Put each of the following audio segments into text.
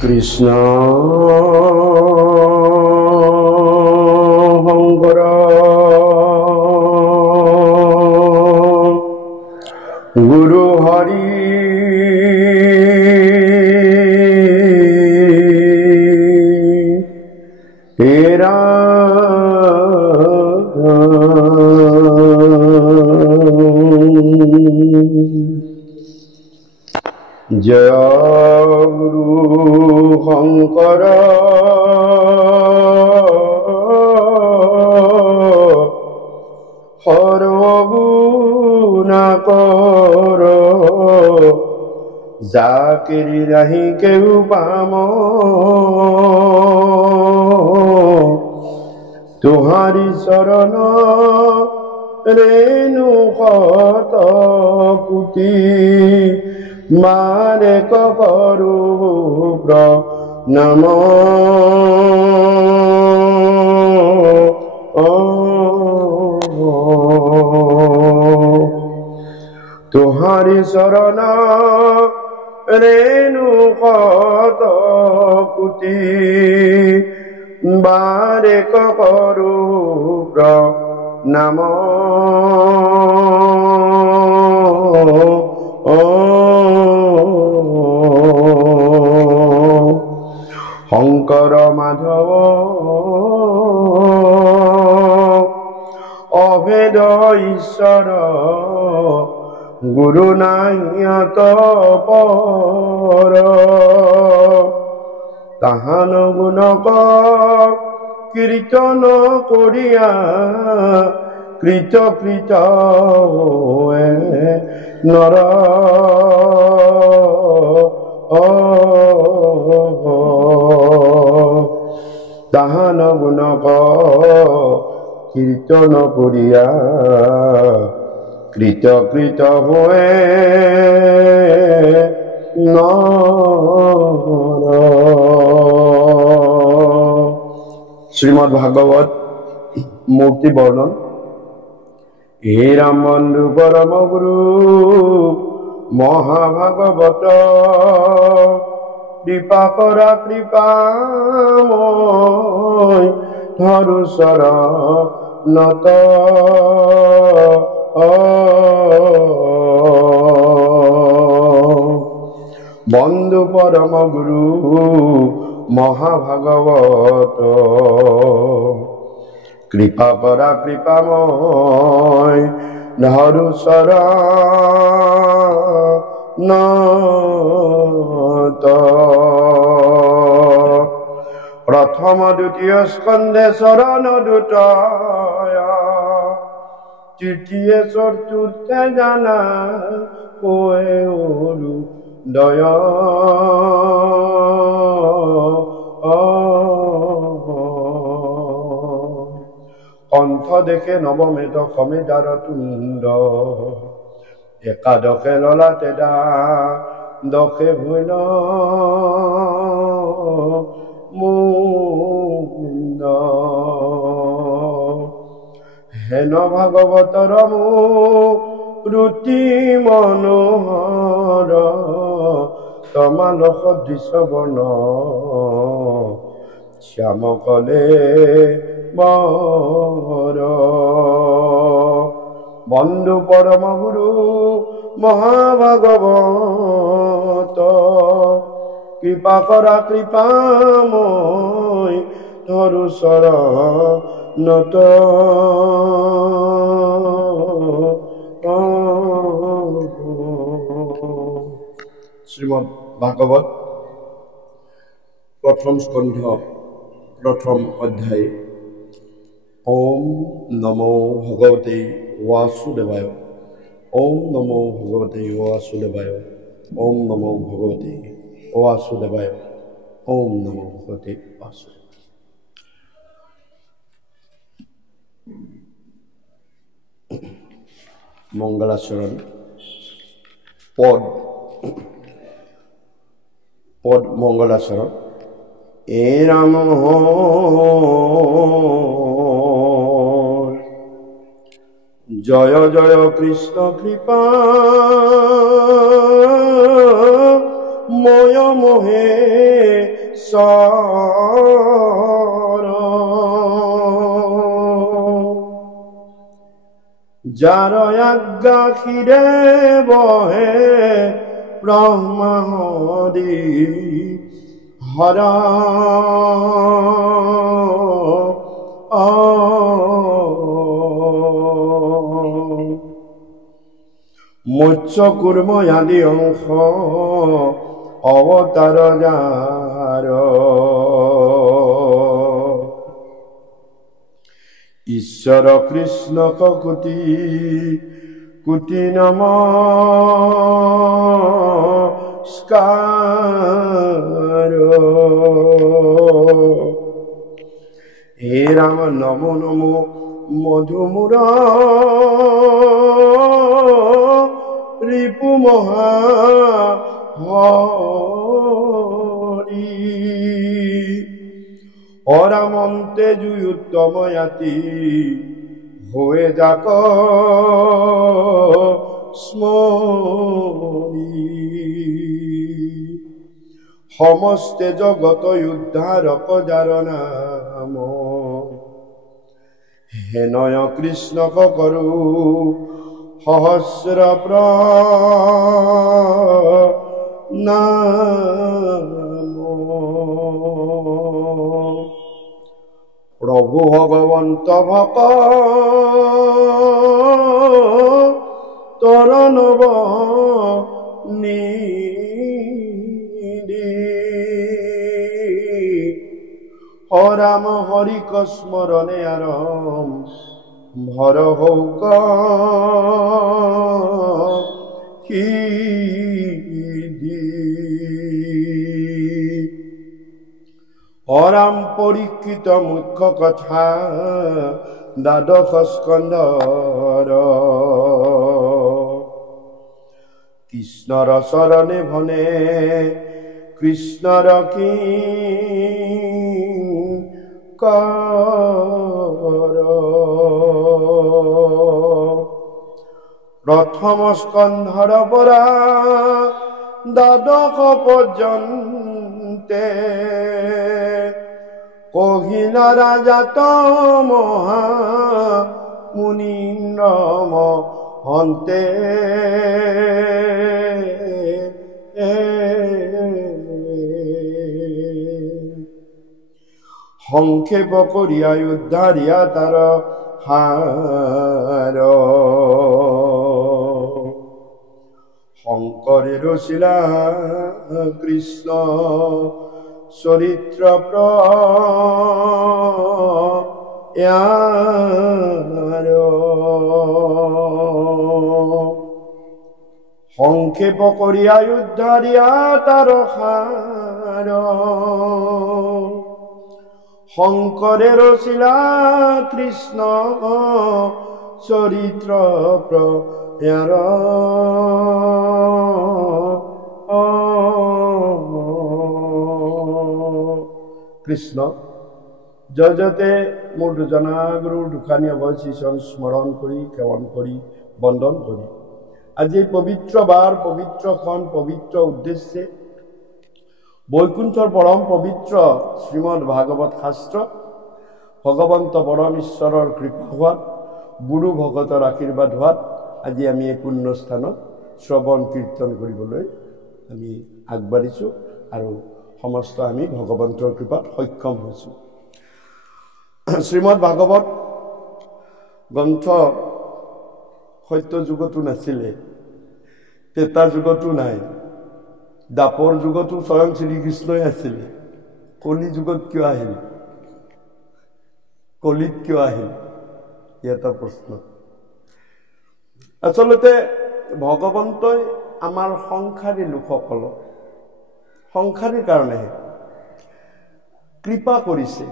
কৃষ্ণ শংকৰ গুৰু হৰি হেৰা জয় গুৰু শংকৰ সৰ্বগুণাকৰ যাকেৰি ৰাহি কেউ পাম তুহাৰি চৰণ ৰেণু শত কোটি মাৰে কৰো প্ৰণাম তুহাৰি চৰণ ৰেণু শত কোটি বাৰে কৰো প্ৰণাম শংকৰ মাধৱ অভেদ ঈশ্বৰ গুৰু নাহিয়াত পৰ তাহান গুণক কীৰ্তন কৰিয়া কৃত কৃত নৰ তাহান গুণক কীৰ্তন কৰিয়া কৃত কৃত হয়ে নৰ। শ্রীমদ ভাগবত মূর্তি বর্ণন। হে রাম বন্ধু পরম গুরু মহাভাগবত কৃপা করা কৃপাময় ধরু শরণত বন্ধু পরম গুরু মহাভাগবত কৃপা করা কৃপাময় ধরু শরণত। প্রথম দ্বিতীয় স্কন্ধে শরণ দুটয় তৃতীয় চতুর্থে জানা কোয়ে ওরু দয় কণ্ঠ দেখে নবমে দশমে দ্বার তুণ্ড একাদশে ললাটে দশে ভৈল মুকুন্দ হেন ভাগৱতৰ ৰুতি মনোহৰ তমাল সদৃশ বৰ্ণ শ্যাম কলে বৰ বন্ধু পৰম গুৰু মহাভাগৱত কৃপা কৰা কৃপাময় ধৰু শৰণত। শ্রীমদ ভাগবত প্রথম স্কন্ধ প্রথম অধ্যায়। ওম নমো ভগবতে বাসুদেবায়। ওম নমো ভগবতে বাসুদেবায়। ওম নমো ভগবতে বাসুদেবায়। ওম নমো ভগবতে বাসুদেবায়। মঙ্গলাচরণ পদ মঙ্গলাচরণ। এ রাম জয় জয় কৃষ্ণ কৃপা ময় মোহে যার আজ্ঞা ক্ষীরে বহে ব্রহ্মা হরি হরা মৎস্য কুর্ম আদি অংশ অবতার যার ঈশ্বর কৃষ্ণ কোটি কোটি নমস্কার হে রাম নমো নমো মধুমুর রিপু মহা হরি অরামন্তে জুয়ুত্তময়াতি হয়ে যাক স্মরি সমস্তে জগত উদ্ধারক যার নাম হেনয় কৃষ্ণক করু সহস্র প্রণাম প্রভু ভগবন্ত ভক তর নব নিধি হরাম হরিক স্মরণে আরম ভর হৌক অরাম পরীক্ষিত মুখ্য কথা দ্বাদশ স্কন্ধর কৃষ্ণর শরণে ভনে কৃষ্ণর কি কর প্রথম স্কন্ধর পরা দ্বাদশ পর্যন্তে কহিলা রাজা মহা মুনীন্দ্র হন্তে সংক্ষেপ করিয়া উদ্ধারিয়া তার হার শঙ্করের শিলা কৃষ্ণ চরিত্র সংক্ষেপ করিয়া উদ্ধারিয়া তার হার শঙ্করের শিলা কৃষ্ণ চরিত্র কৃষ্ণ জয়তে মোৰ দুজনাগুৰু দুখানীয়া বৈশিষ্ট্য স্মৰণ কৰি সেৱন কৰি বন্দন কৰি আজি এই পবিত্ৰ বাৰ পবিত্ৰ ক্ষণ পবিত্ৰ উদ্দেশ্যে বৈকুণ্ঠৰ পৰম পবিত্ৰ শ্ৰীমদ ভাগৱত শাস্ত্ৰ ভগৱন্ত পৰমেশ্বৰৰ কৃপা হোৱাত গুৰু ভগতৰ আশীৰ্বাদ হোৱাত আজি আমি এই পুণ্য স্থানত শ্ৰৱণ কীৰ্তন কৰিবলৈ আমি আগবাঢ়িছোঁ আৰু সমস্ত আমি ভগৱন্তৰ কৃপাত সক্ষম হৈছোঁ। শ্ৰীমদ ভাগৱত গ্ৰন্থ সত্য যুগতো নাছিলে, ত্ৰেতা যুগতো নাই, দাপৰ যুগতো স্বয়ং শ্ৰীকৃষ্ণই আছিলে, কলি যুগত কিয় আহিল, কলিত কিয় আহিল, এটা প্ৰশ্ন। আচলতে ভগৱন্তই আমাৰ সংসাৰী লোকসকলক সংসাৰীৰ কাৰণেহে কৃপা কৰিছে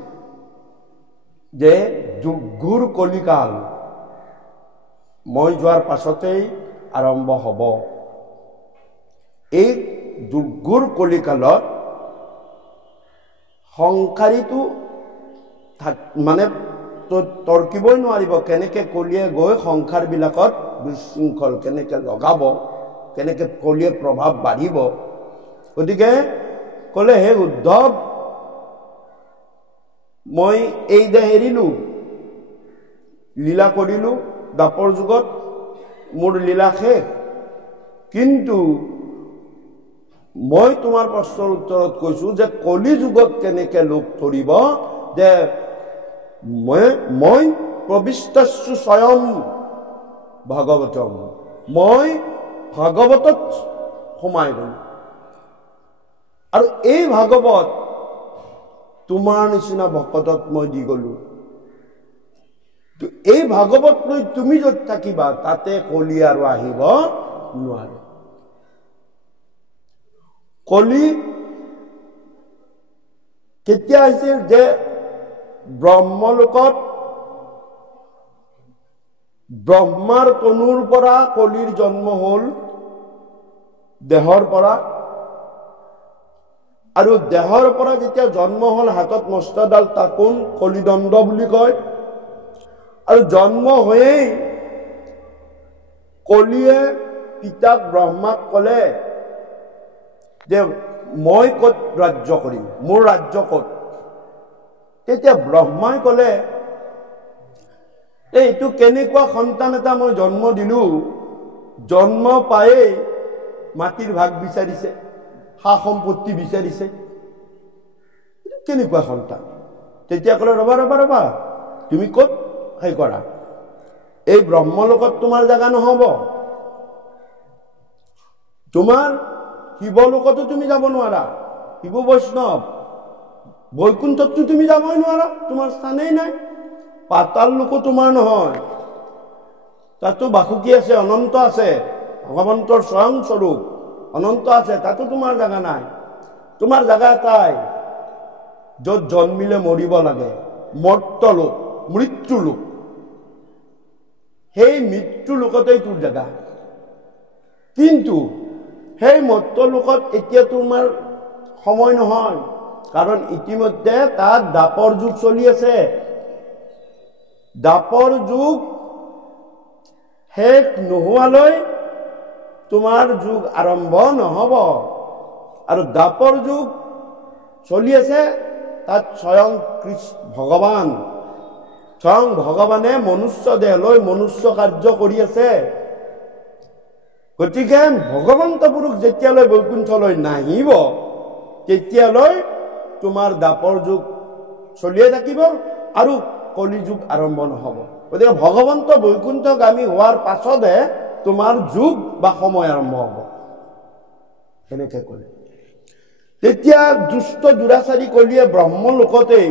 যে যুগৰ কলিকাল মই যোৱাৰ পাছতেই আৰম্ভ হ'ব। এই যুগৰ কলিকালত সংসাৰীটো মানে তৰ্কিবই নোৱাৰিব কেনেকৈ কলিয়ে গৈ সংসাৰবিলাকত বিশৃংখল কেনেকৈ লগাব, কেনেকৈ কলিয়ে প্ৰভাৱ বাঢ়িব। গতিকে ক'লে, হে উদ্ধৱ, মই এই দেহ এৰিলোঁ, লীলা কৰিলোঁ, দ্বাপৰ যুগত মোৰ লীলা শেষ, কিন্তু মই তোমাৰ প্ৰশ্নৰ উত্তৰত কৈছোঁ যে কলি যুগত কেনেকৈ লোক ধৰিব যে মই প্ৰবিষ্টস্যু স্বয়ং ভাগৱতম, মই ভাগৱতত সোমাই গ'লো, আৰু এই ভাগৱত তোমাৰ নিচিনা ভকতক মই দি গ'লো। এই ভাগৱত লৈ তুমি য'ত থাকিবা তাতে কলি আৰু আহিব নোৱাৰে। কলি কেতিয়া আহিছিল? যে ব্ৰহ্মলোকত ব্ৰহ্মাৰ তনুৰ পৰা কলিৰ জন্ম হ'ল, দেহৰ পৰা, আৰু দেহৰ পৰা যেতিয়া জন্ম হ'ল হাতত মস্তাডাল তাকোন কলিদণ্ড বুলি কয়, আৰু জন্ম হৈয়েই কলিয়ে পিতাক ব্ৰহ্মাক ক'লে যে মই ক'ত ৰাজ্য কৰিম, মোৰ ৰাজ্য ক'ত? তেতিয়া ব্ৰহ্মাই ক'লে, এইটো কেনেকুৱা সন্তান এটা মই জন্ম দিলোঁ, জন্ম পায়েই মাটিৰ ভাগ বিচাৰিছে, সা সম্পত্তি বিচাৰিছে, কেনেকুৱা সন্তান? তেতিয়া ক'লে, ৰবা ৰবা ৰবা, তুমি ক'ত সেই কৰা, এই ব্ৰহ্মলোকত তোমাৰ জাগা নহ'ব, তোমাৰ শিৱলোকতো তুমি যাব নোৱাৰা, শিৱ বৈষ্ণৱ, বৈকুণ্ঠতো তুমি যাবই নোৱাৰা, তোমাৰ স্থানেই নাই, পাতাল লোকো তোমাৰ নহয়, তাতো বাসুকী আছে, অনন্ত আছে, ভগৱন্তৰ স্বয়ং স্বৰূপ অনন্ত আছে, তাতো তোমাৰ জাগা নাই। তোমাৰ জাগা এটাই, য'ত জন্মিলে মৰিব লাগে, মৰ্ত লোক, মৃত্যু লোক, সেই মৃত্যু লোকতেই তোৰ জাগা। কিন্তু সেই মৰ্ত লোকত এতিয়া তোমাৰ সময় নহয়, কাৰণ ইতিমধ্যে তাত দ্বাপৰ যুগ চলি আছে। দ্বাপৰ যুগ শেষ নোহোৱালৈ তোমাৰ যুগ আৰম্ভ নহ'ব, আৰু দ্বাপৰ যুগ চলি আছে, তাত স্বয়ং ভগৱান, স্বয়ং ভগৱানে মনুষ্য দেহ লৈ মনুষ্য কাৰ্য কৰি আছে। গতিকে ভগৱন্ত পুৰুষ যেতিয়ালৈ বৈকুণ্ঠলৈ নাহিব তেতিয়ালৈ তোমাৰ দ্বাপৰ যুগ চলিয়ে থাকিব আৰু কলি যুগ আৰম্ভ নহ'ব। গতিকে ভগৱন্ত বৈকুণ্ঠগামী হোৱাৰ পাছতহে তোমাৰ যুগ বা সময় আৰম্ভ হ'ব, এনেকে ক'লে। তেতিয়া দুষ্ট দুৰাচাৰী কলিয়ে ব্ৰহ্মলোকতেই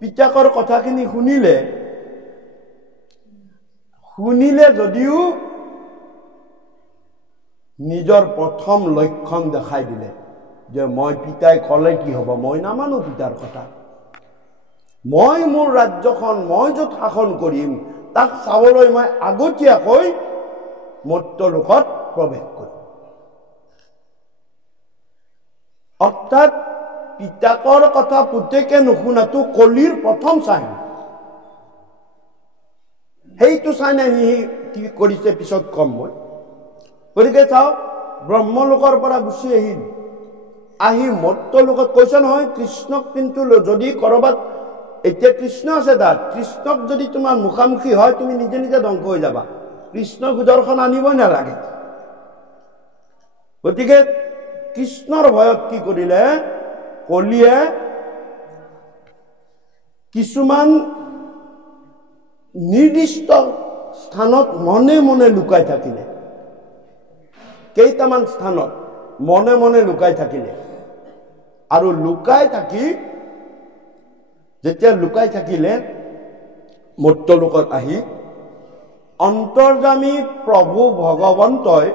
পিতাকৰ কথাখিনি শুনিলে যদিও নিজৰ প্ৰথম লক্ষণ দেখাই দিলে যে মই পিতাই ক'লে কি হ'ব, মই নামানো পিতাৰ কথা, মই মোৰ ৰাজ্যখন মই য'ত শাসন কৰিম তাক চাবলৈ মই আগতীয়াকৈ মৰ্ত্যলোকত প্ৰৱেশ কৰিম। অৰ্থাৎ পিতাকৰ কথা পুতেকে নুশুনাটো কলিৰ প্ৰথম চাইন। সেইটো চাইন সি কি কৰিছে পিছত কম মই। গতিকে চাওক, ব্ৰহ্মলোকৰ পৰা গুচি আহি মৰ্ত্যলোকত কৈছে নহয়, কৃষ্ণক কিন্তু যদি কৰবাত, এতিয়া কৃষ্ণ আছে তাত, কৃষ্ণক যদি তোমাৰ মুখামুখি হয় তুমি নিজে নিজে ধ্বংস হৈ যাবা, কৃষ্ণৰ সুদৰ্শন আনিবই নালাগে। গতিকে কৃষ্ণৰ ভয়ত কি কৰিলে কলিয়ে, কিছুমান নিৰ্দিষ্ট স্থানত মনে মনে লুকাই থাকিলে, কেইটামান স্থানত মনে মনে লুকাই থাকিলে, আৰু যেতিয়া লুকাই থাকিলে মৰ্ত্যলোকত আহি অন্তৰ্যামী প্ৰভু ভগৱন্তই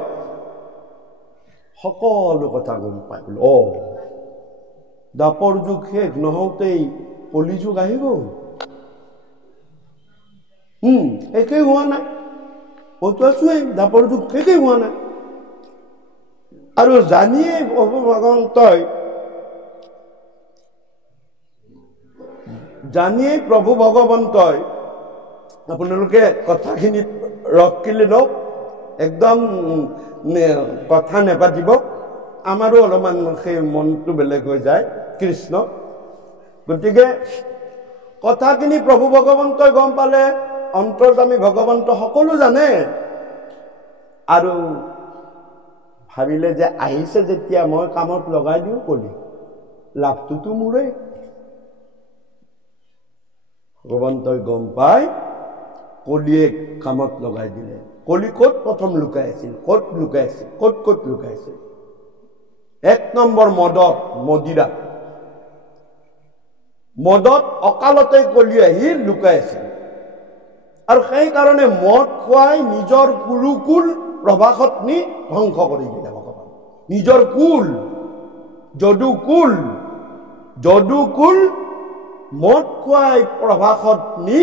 সকলো কথা গম পাই গ'ল। দ্বাপৰ যুগ শেষ নহওঁতেই কলি যুগ আহি গ'ল, একেই হোৱা নাই, মইতো আছোৱেই, দ্বাপৰ যুগ শেষেই হোৱা নাই। আৰু জানিয়েই প্ৰভু ভগৱন্তই জানিয়েই প্ৰভু ভগৱন্তই আপোনালোকে কথাখিনিত ৰখিলে লওক, একদম কথা নেপাতিব, আমাৰো অলপমান সেই মনটো বেলেগ হৈ যায় কৃষ্ণ। গতিকে কথাখিনি প্ৰভু ভগৱন্তই গম পালে, অন্তৰ্যামী ভগৱন্ত সকলো জানে, আৰু ভাবিলে যে আহিছে যেতিয়া মই কামত লগাই দিওঁ কলি, লাভটোতো মোৰে। ভগৱন্তই গম পাই কলিয়ে কামত লগাই দিলে। কলি ক'ত প্ৰথম লুকাই আছিল, ক'ত লুকাই আছিল, ক'ত ক'ত লুকাই আছিল? 1 নম্বৰ মদত, মদিৰাত। মদত অকালতে কলি আহি লুকাই আছিল, আৰু সেইকাৰণে মদ খুৱাই নিজৰ কুৰুকুল প্ৰভাসত নি ধ্বংস কৰি দিলে ভগৱান। নিজৰ কুল, যদুকুল মদ খুৱাই প্ৰভাসত নি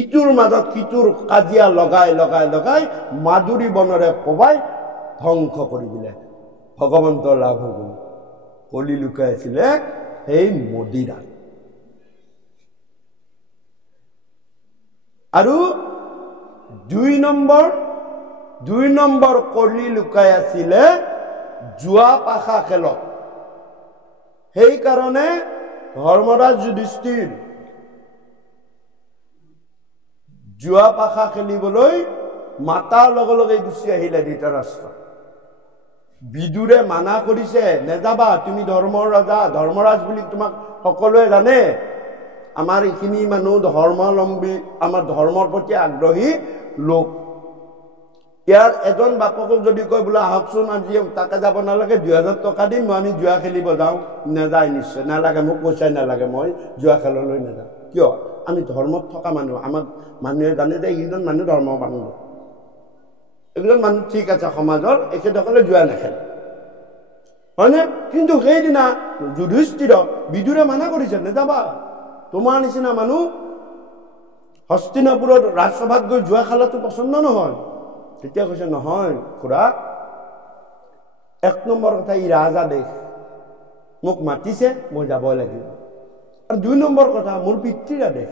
ইটোৰ মাজত সিটোৰ কাজিয়া লগাই লগাই লগাই মাধুৰী বনৰে কোবাই ধ্বংস কৰি দিলে। ভগৱন্তৰ লাভ হৈ গ'ল। কলি লুকাই আছিলে সেই মদিৰাত। আৰু 2 নম্বৰ কলি লুকাই আছিলে জুৱা পাশা খেলত। সেইকাৰণে ধৰ্মৰাজ যুধিষ্ঠিৰ জুৱা পাশা খেলিবলৈ মাতাৰ লগে লগে গুচি আহিলে ধৃতৰাষ্ট্ৰ। বিদুৰে মানা কৰিছে, নেযাবা, তুমি ধৰ্মৰ ৰজা, ধৰ্মৰাজ বুলি তোমাক সকলোৱে জানে। আমাৰ এইখিনি মানুহ ধৰ্মাৱলম্বী, আমাৰ ধৰ্মৰ প্ৰতি আগ্ৰহী লোক। ইয়াৰ এজন বাপকক যদি কয় বোলে আহকচোন আজি তাকে যাব নালাগে, 2000 টকা দিম, মই আমি জুৱা খেলিব যাওঁ, নাযায় নিশ্চয়, নালাগে মোক পইচাই নালাগে, মই জুৱা খেললৈ নাযাওঁ। কিয়? আমি ধৰ্মত থকা মানুহ, আমাক মানুহে জানে যে এইজন মানুহ ধৰ্ম মানুহ, একজন মানুহ ঠিক আছে সমাজৰ, এখেতসকলে জুৱা নেখেলে, হয়নে? কিন্তু সেইদিনা যুধিষ্ঠিৰক বিদুৰে মানা কৰিছে, নেযাবা, তোমাৰ নিচিনা মানুহ হস্তিনাপুৰত ৰাজসভাত গৈ জুৱা খেলাটো পচন্দ নহয়। তেতিয়া কৈছে, নহয় খুৰা, 1 নম্বৰ কথা, ই ৰাজা দেশ, মোক মাতিছে, মই যাবই লাগিব। আৰু 2 নম্বৰ কথা, মোৰ পিতৃৰ আদেশ,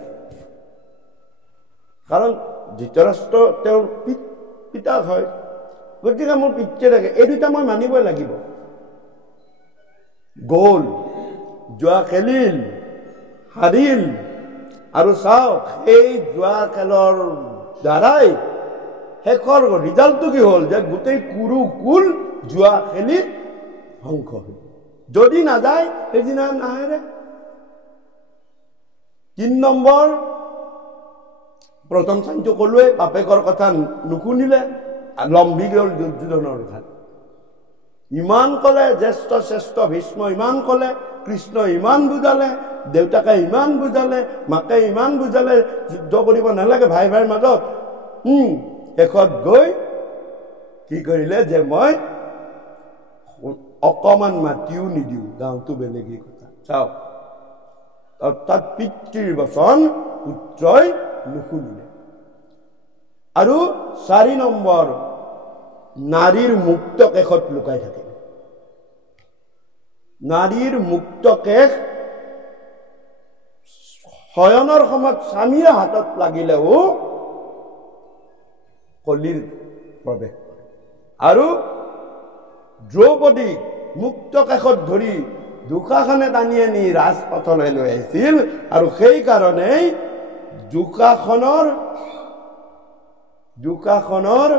কাৰণ ধৃতৰাষ্ট্ৰ তেওঁৰ পিতাক হয়, গতিকে মোৰ পিতৃৰ আদেশ, এই 2টা মই মানিবই লাগিব। গ'ল, জুৱা খেলিল, হাৰিল, আৰু চাওক সেই জুৱা খেলৰ দ্বাৰাই শেষৰ ৰিজাল্টটো কি হ'ল, যে গোটেই কুৰুকুল জুৱা খেলি ধ্বংস হ'ল। যদি নাযায় সেইদিনা নাহেৰে। 3 নম্বৰ, প্ৰথম চাইনটো ক'লোৱে, বাপেকৰ কথা নুশুনিলে, লম্বি গ'ল দুৰ্যোধনৰ ঘাট। ইমান ক'লে, জ্যেষ্ঠ শ্ৰেষ্ঠ ভীষ্ম ইমান ক'লে, কৃষ্ণ ইমান বুজালে, দেউতাকে ইমান বুজালে, মাকে ইমান বুজালে, যুদ্ধ কৰিব নালাগে ভাই ভাইৰ মাজত। শেষত গৈ কি কৰিলে, যে মই অকমান মাটিও নিদিওঁ, গাঁওটো বেলেগেই কথা। চাওক, অৰ্থাৎ পিতৃৰ বচন পুত্ৰই নুশুনিলে। আৰু 4 নম্বৰ, নাৰীৰ মুক্ত কেশত লুকাই থাকে। নাৰীৰ মুক্ত কেশ শয়নৰ সময়ত স্বামীৰ হাতত লাগিলেও কলিৰ প্ৰৱেশ কৰে। আৰু দ্ৰৌপদীক মুক্ত কেশত ধৰি দুশাসনে টানি আনি ৰাজপথলৈ লৈ আহিছিল, আৰু সেইকাৰণেই দুশাসনৰ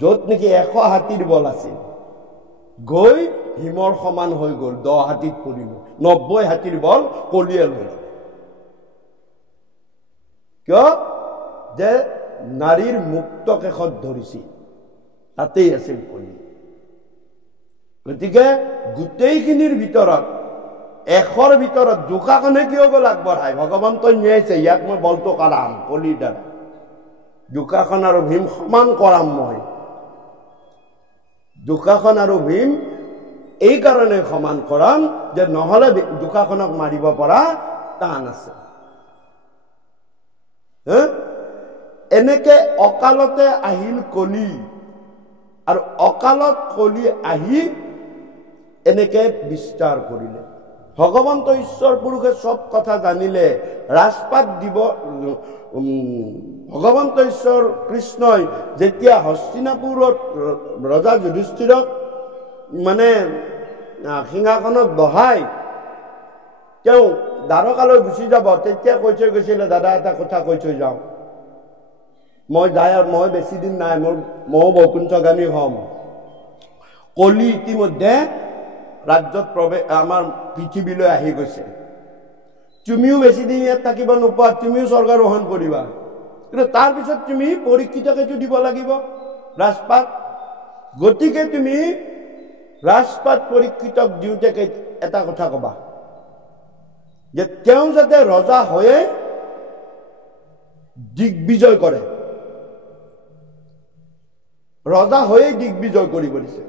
য'ত নেকি 100 হাতীৰ বল আছিল, গৈ হিমৰ সমান হৈ গ'ল, 10 হাতীত পৰিল, 90 হাতীৰ বল কলিয়ে লৈ ল'লে। কিয়? যে নাৰীৰ মুক্ত কেশত ধৰিছিল, তাতেই আছিল কলি। গতিকে গোটেইখিনিৰ ভিতৰত 100ৰ ভিতৰত দুশাসনে কিয় গ'ল আগবঢ়াই? ভগৱন্তই নিয়াইছে, ইয়াক মই বলটো কৰাম কলিৰ দ্বাৰা, দুশাসন আৰু ভীম সমান কৰাম মই। দুশাসন আৰু ভীম এই কাৰণে সমান কৰাম যে নহ'লে দুশাসনক মাৰিব পৰা টান আছে। এনেকে অকালতে আহিল কলি, আৰু অকালত কলি আহি এনেকে বিস্তাৰ কৰিলে। ভগৱন্ত ঈশ্বৰ পুৰুষে চব কথা জানিলে ৰাজপাট দিব ভগৱন্ত ঈশ্বৰ কৃষ্ণই যেতিয়া হস্তিনাপুৰত ৰজা যুধিষ্ঠিৰক মানে সিংহাসনত বহাই তেওঁ দ্বাৰকালৈ গুচি যাব তেতিয়া কৈ থৈ গৈছিলে দাদা এটা কথা কৈ থৈ যাওঁ মই বেছি দিন নাই ময়ো বৈকুণ্ঠগামী হ'ম কলি ইতিমধ্যে ৰাজ্যত প্ৰৱেশ আমাৰ পৃথিৱীলৈ আহি গৈছে তুমিও বেছি দিন ইয়াত থাকিব নোপোৱা তুমিও স্বৰ্গাৰোহণ কৰিবা কিন্তু তাৰপিছত তুমি পৰীক্ষিতকেতো দিব লাগিব ৰাজপাট গতিকে তুমি ৰাজপাট পৰীক্ষিতক দিওঁতে এটা কথা কবা যে তেওঁ যাতে ৰজা হৈয়ে দিগ্বিজয় কৰে ৰজা হৈয়ে দিগ্বিজয় কৰিব দিছে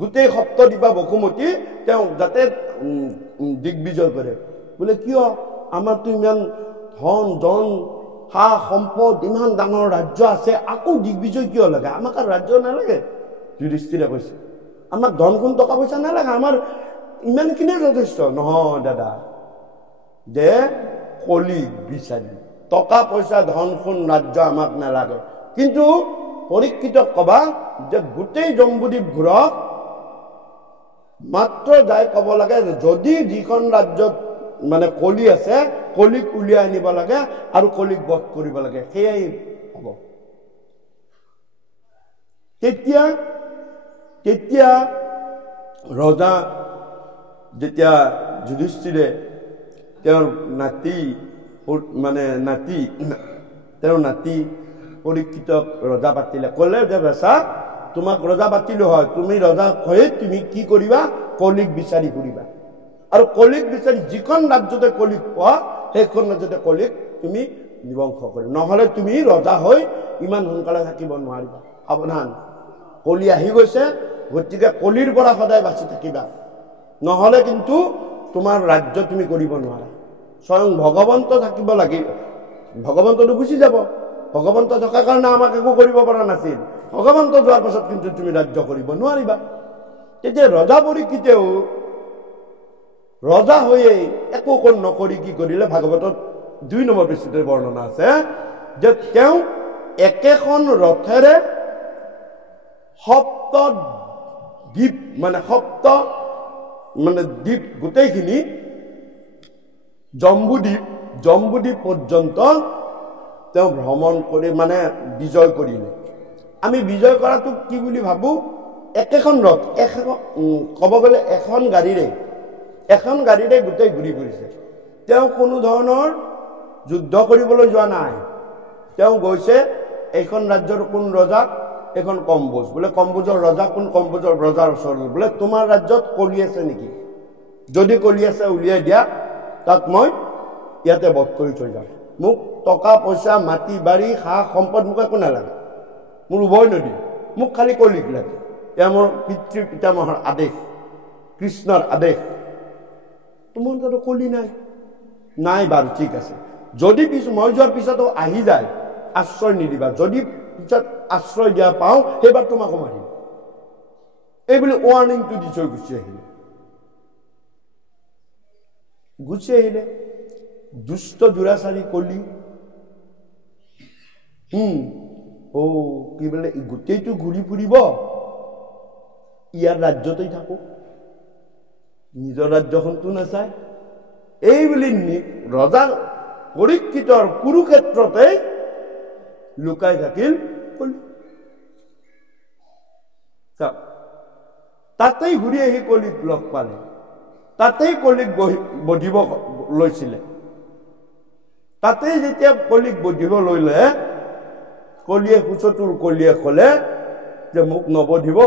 গোটেই সপ্তদ্বীপা বসুমতী তেওঁ যাতে দিগ্বিজয় কৰে বোলে কিয় আমাৰতো ইমান ধন জন হা সম্পদ ইমান ডাঙৰ ৰাজ্য আছে আকৌ দিগ্বিজয় কিয় লাগে আমাক আৰু ৰাজ্য নালাগে যুধিষ্ঠিৰে কৈছে আমাক ধন গুণ টকা পইচা নালাগে আমাৰ ইমানখিনিয়ে যথেষ্ট নহয় দাদা যে কলি বিচাৰি টকা পইচা ধন সোণ ৰাজ্য আমাক নালাগে কিন্তু পৰীক্ষিতক কবা যে গোটেই জম্বুদ্বীপ ঘূৰক মাত্ৰ যাই ক'ব লাগে যদি যিখন ৰাজ্যত মানে কলি আছে কলিক উলিয়াই আনিব লাগে আৰু কলিক বধ কৰিব লাগে সেয়াই হ'ব তেতিয়া ৰজা যেতিয়া যুধিষ্ঠিৰে তেওঁৰ নাতি পৰীক্ষিতক ৰজা পাতিলে ক'লে যে বেচা তোমাক ৰজা পাতিলো হয় তুমি ৰজা হৈ তুমি কি কৰিবা কলিক বিচাৰি ফুৰিবা আৰু কলিক বিচাৰি যিখন ৰাজ্যতে কলিক পোৱা সেইখন ৰাজ্যতে কলিক তুমি নিবংশ কৰিবা নহ'লে তুমি ৰজা হৈ ইমান সোনকালে থাকিব নোৱাৰিবা সাৱধান কলি আহি গৈছে গতিকে কলিৰ পৰা সদায় বাচি থাকিবা নহ'লে কিন্তু তোমাৰ ৰাজ্য তুমি কৰিব নোৱাৰা স্বয়ং ভগৱন্ত থাকিব লাগিব ভগৱন্তটো গুচি যাব ভগৱন্ত থকাৰ কাৰণে আমাক একো কৰিব পৰা নাছিল ভগৱন্ত যোৱাৰ পাছত কিন্তু তুমি ৰাজ্য কৰিব নোৱাৰিবা তেতিয়া ৰজা পৰীক্ষিতেও ৰজা হৈয়ে একো নকৰি কি কৰিলে ভাগৱতত 2 নম্বৰ পৃষ্ঠাত বৰ্ণনা আছে যে তেওঁ একেখন ৰথেৰে সপ্ত দ্বীপ গোটেইখিনি জম্বুদ্বীপ পৰ্যন্ত তেওঁ ভ্ৰমণ কৰি মানে বিজয় কৰিলে আমি বিজয় কৰাটো কি বুলি ভাবো একেখন ৰথ ক'ব গ'লে এখন গাড়ীৰে গোটেই ঘূৰি ফুৰিছে তেওঁ কোনো ধৰণৰ যুদ্ধ কৰিবলৈ যোৱা নাই তেওঁ গৈছে এইখন ৰাজ্যৰ কোন ৰজা এখন কম্বোজ বোলে কম্বোজৰ ৰজা কোন কম্বোজৰ ৰজাৰ ওচৰলৈ বোলে তোমাৰ ৰাজ্যত কলি আছে নেকি যদি কলি আছে উলিয়াই দিয়া তাক মই ইয়াতে বধ কৰি থৈ যাম মোক টকা পইচা মাটি বাৰী সা সম্পদ মোক একো নালাগে মোৰ উভয় নদী মোক খালি কলিক লাগে এয়া মোৰ পিতৃ পিতামহৰ আদেশ কৃষ্ণৰ আদেশ তোমাৰ তাতো কলি নাই বাৰু ঠিক আছে যদি মই যোৱাৰ পিছতো আহি যায় আশ্ৰয় নিদিবা যদি পিছত আশ্ৰয় দিয়া পাওঁ সেইবাৰ তোমাকো মাৰিম এইবুলি ৱাৰ্ণিংটো দি থৈ গুচি আহিলে দুষ্ট দুৰাচাৰী কলি কি বোলে গোটেইটো ঘূৰি ফুৰিব ইয়াৰ ৰাজ্যতেই থাকো নিজৰ ৰাজ্যখনটো নাচায় এইবুলি ৰজা পৰীক্ষিতৰ কুৰুক্ষেত্ৰতে লুকাই থাকিল কলি তাতেই ঘূৰি আহি কলিক লগ পালে তাতেই কলিক বধিব লৈছিলে তাতেই যেতিয়া কলিক বধিব লৈলে কলিয়ে ক'লে যে মোক নবধিব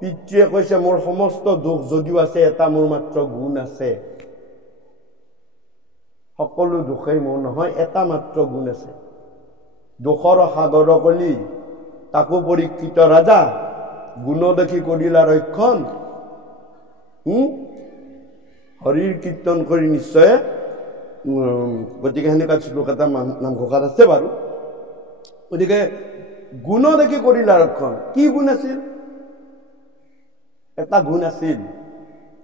পিতৃয়ে কৈছে মোৰ সমস্ত দোষ যদিও আছে এটা মোৰ মাত্ৰ গুণ আছে সকলো দোষেই মোৰ নহয় এটা মাত্ৰ গুণ আছে দোষৰ সাগৰ কলি তাকো পৰীক্ষিত ৰাজা গুণ দেখি কৰিলা ৰক্ষণ হৰিৰ কীৰ্তন কৰি নিশ্চয় গতিকে সেনেকুৱা শ্লোক এটা নামঘোষাত আছে বাৰু গতিকে গুণ দেখি কৰিলা ৰক্ষণ কি গুণ আছিল এটা গুণ আছিল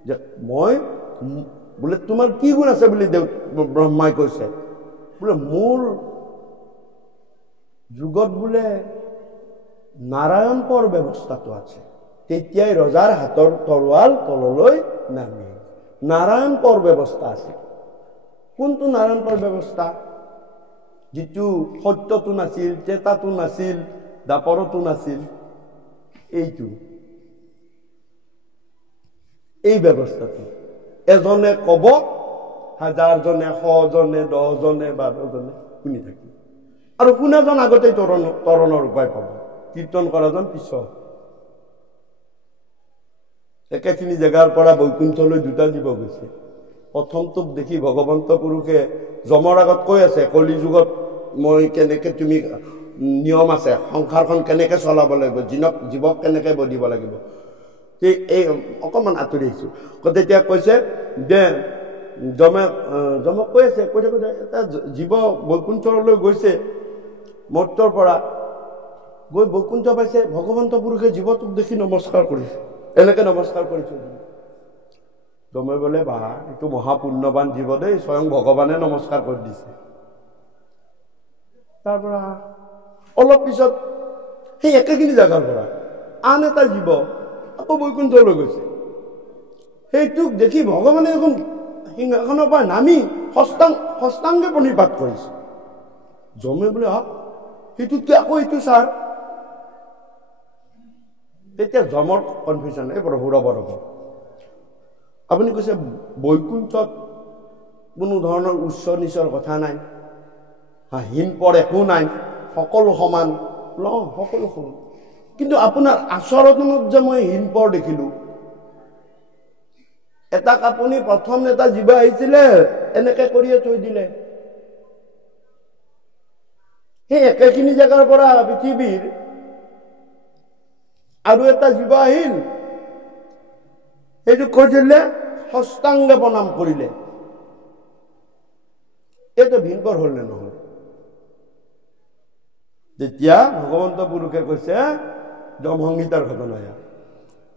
যে মই বোলে তোমাৰ কি গুণ আছে বুলি ব্ৰহ্মাই কৈছে। বোলে মোৰ যুগত বোলে নাৰায়ণ পৰ ব্যৱস্থাটো আছে। তেতিয়াই ৰজাৰ হাতৰ তৰোৱাল তললৈ নামি নাৰায়ণ পৰ ব্যৱস্থা আছে। কোনটো নাৰায়ণ পৰ ব্যৱস্থা? যিটো সত্যটো নাছিল, চেতাটো নাছিল, দাপৰতো নাছিল, এইটো এই ব্যৱস্থাটো এজনে কব, 1000জনে 100জনে 10জনে 12জনে শুনি থাকিব। আৰু শুনাজন আগতেই তৰণৰ উপায় পাব, কীৰ্তন কৰাজন পিছত। একেখিনি জেগাৰ পৰা বৈকুণ্ঠলৈ 2টা জীৱ গৈছে। প্ৰথমটোক দেখি ভগৱন্ত পুৰুষে যমৰ আগত কৈ আছে, কলি যুগত মই কেনেকে, তুমি নিয়ম আছে, সংসাৰখন কেনেকে চলাব লাগিব, জীৱক কেনেকে বধিব লাগিব। এই অকণমান আঁতৰি আহিছো। তেতিয়া কৈছে যে যমক কৈ আছে, কৈ থাকোঁতে এটা জীৱ বৈকুণ্ঠলৈ গৈছে, মৰ্ত্যৰ পৰা গৈ বৈকুণ্ঠ পাইছে। ভগৱন্ত পুৰুষে জীৱটোক দেখি নমস্কাৰ কৰিছে, এনেকে নমস্কাৰ কৰিছে। যমে বোলে, বা এইটো মহাপুণ্যৱান জীৱ দেই, স্বয়ং ভগৱানে নমস্কাৰ কৰি দিছে। তাৰ পৰা অলপ পিছত সেই একেখিনি জেগাৰ পৰা আন এটা জীৱ আকৌ বৈকুণ্ঠলৈ গৈছে। সেইটোক দেখি ভগৱানে এখন সিংহাসনৰ পৰা নামি সষ্টাংগে প্ৰণিপাত কৰিছে। যমে বোলে, সেইটোতকে আকৌ এইটো ছাৰ। তেতিয়া যমৰ কনফিউজন, এই প্ৰভু ৰ'ব, আপুনি কৈছে বৈকুণ্ঠত কোনো ধৰণৰ উচ্চ নিচৰ কথা নাই, হীন পৰ একো নাই, সকলো সমান, সকলো সমান। কিন্তু আপোনাৰ আচৰণত যে মই হীন পৰ দেখিলো। এটাক আপুনি প্ৰথম এটা জীৱ আহিছিলে, এনেকে কৰিয়ে থৈ দিলে। সেই একেখিনি জেগাৰ পৰা পৃথিৱীৰ আৰু এটা জীৱ আহিল, সেইটো কৈ দিলে, সষ্টাংগে প্ৰণাম কৰিলে। এইটো ভীমকৰ হ'ল নে নহয়? তেতিয়া ভগৱন্ত পুৰুষে কৈছে, যম সংহিতাৰ ঘটনা।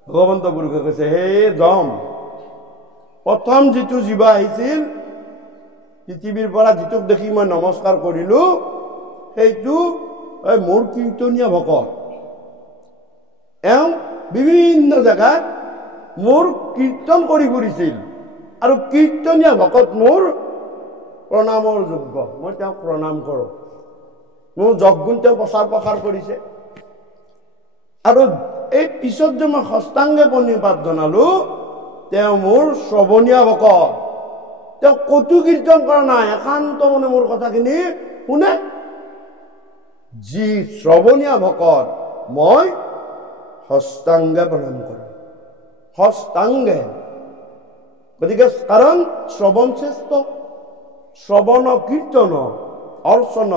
ভগৱন্ত পুৰুষে কৈছে, হে যম, প্ৰথম যিটো জীৱ আহিছিল পৃথিৱীৰ পৰা, যিটোক দেখি মই নমস্কাৰ কৰিলো, সেইটো মোৰ কীৰ্তনীয় ভকত। এওঁ বিভিন্ন জেগাত মোৰ কীৰ্তন কৰি ফুৰিছিল, আৰু কীৰ্তনীয় ভকত মোৰ প্ৰণামৰ যোগ্য। মই তেওঁক প্ৰণাম কৰোঁ। মোৰ যজ্ঞগুণ তেওঁ প্ৰচাৰ প্ৰসাৰ কৰিছে। আৰু এই পিছত যে মই সষ্টাংগে প্ৰণিপাত জনালো, তেওঁ মোৰ শ্ৰৱণীয় ভকত। তেওঁ কতো কীৰ্তন কৰা নাই, একান্ত মনে মোৰ কথাখিনি শুনে। যি শ্ৰৱণীয় ভকত, মই সষ্টাংগে প্ৰণাম কৰোঁ, সষ্টাংগে। গতিকে কাৰণ শ্ৰৱণ শ্ৰেষ্ঠ, শ্ৰৱণ কীৰ্তন অৰ্চন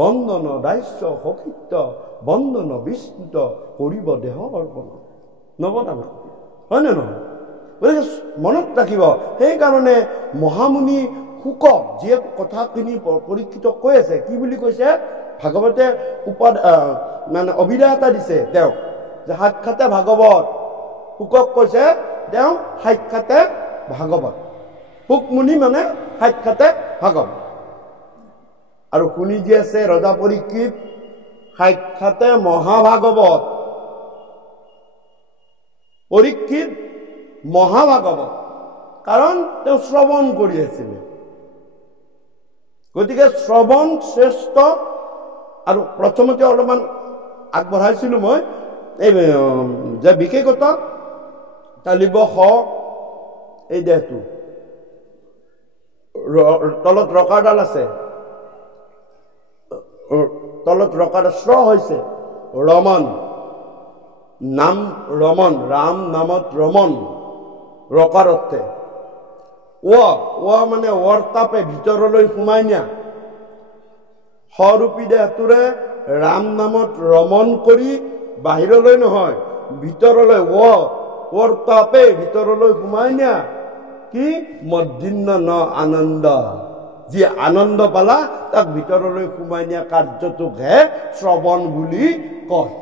বন্দন দাস্য সখিত্য বন্দন বিস্তৃত কৰিব দেহ অৰ্পণ, নৱতান, হয় নে নহয়? গতিকে মনত ৰাখিব। সেইকাৰণে মহামুনি শুকক যিয়ে কথাখিনি পৰীক্ষিতক কৈ আছে, কি বুলি কৈছে? ভাগৱতে মানে অভিধা এটা দিছে তেওঁক, যে সাক্ষাতে ভাগৱত। শুকক কৈছে তেওঁ সাক্ষাতে ভাগৱত। শুকমুনি মানে সাক্ষাতে ভাগৱত। আৰু শুনি যি আছে ৰজা পৰীক্ষিত, সাক্ষাতে মহাভাগৱত। পৰীক্ষিত মহাভাগৱত, কাৰণ তেওঁ শ্ৰৱণ কৰি আছিলে। গতিকে শ্ৰৱণ শ্ৰেষ্ঠ। আৰু প্ৰথমতে অলপমান আগবঢ়াইছিলো মই, এই যে বিশেষত তালিব এই দেহটো তলত ৰকাৰডাল আছে, তলত ৰকাৰ শ্ৰ হৈছে ৰমন, নাম ৰমন, ৰাম নামত ৰমন, ৰকাৰ অৰ্থে। মানে ৱৰ্তাপে ভিতৰলৈ সোমাই নিয়া। স্বৰূপী দেহটোৰে ৰাম নামত ৰমন কৰি বাহিৰলৈ নহয়, ভিতৰলৈ, ৱৰ্তাপে ভিতৰলৈ সোমাই নিয়া। কি? মধ্যাহ্ন ন আনন্দ। যি আনন্দ পালা তাক ভিতৰলৈ সোমাই নিয়া কাৰ্যটোকহে শ্ৰৱণ বুলি কয়।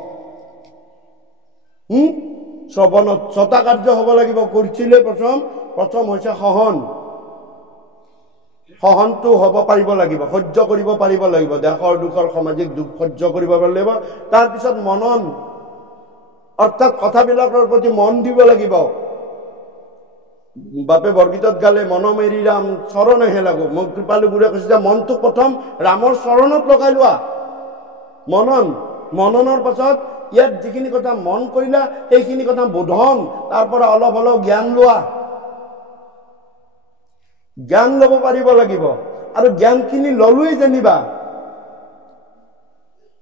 শ্ৰৱণত 6টা কাৰ্য হ'ব লাগিব। কৰিছিলে প্ৰথম প্ৰথম হৈছে সহন। সহনটো হ'ব পাৰিব লাগিব, সহ্য কৰিব পাৰিব লাগিব, দেশৰ দুখৰ সামাজিক দুখ সহ্য কৰিব লাগিব। তাৰপিছত মনন, অৰ্থাৎ কথাবিলাকৰ প্ৰতি মন দিব লাগিব। বাপে বৰগীতত গালে মন মেৰি ৰাম চৰণেহে লাগো। মোক কৃপালু গুৰুৱে কৈছে যে মনটো প্ৰথম ৰামৰ চৰণত লগাই লোৱা। মননৰ পাছত ইয়াত যিখিনি কথা মন কৰিলা সেইখিনি কথা বোধন, তাৰ পৰা অলপ অলপ জ্ঞান লোৱা। জ্ঞান ল'ব পাৰিব লাগিব, আৰু জ্ঞানখিনি ললোৱেই যেনিবা,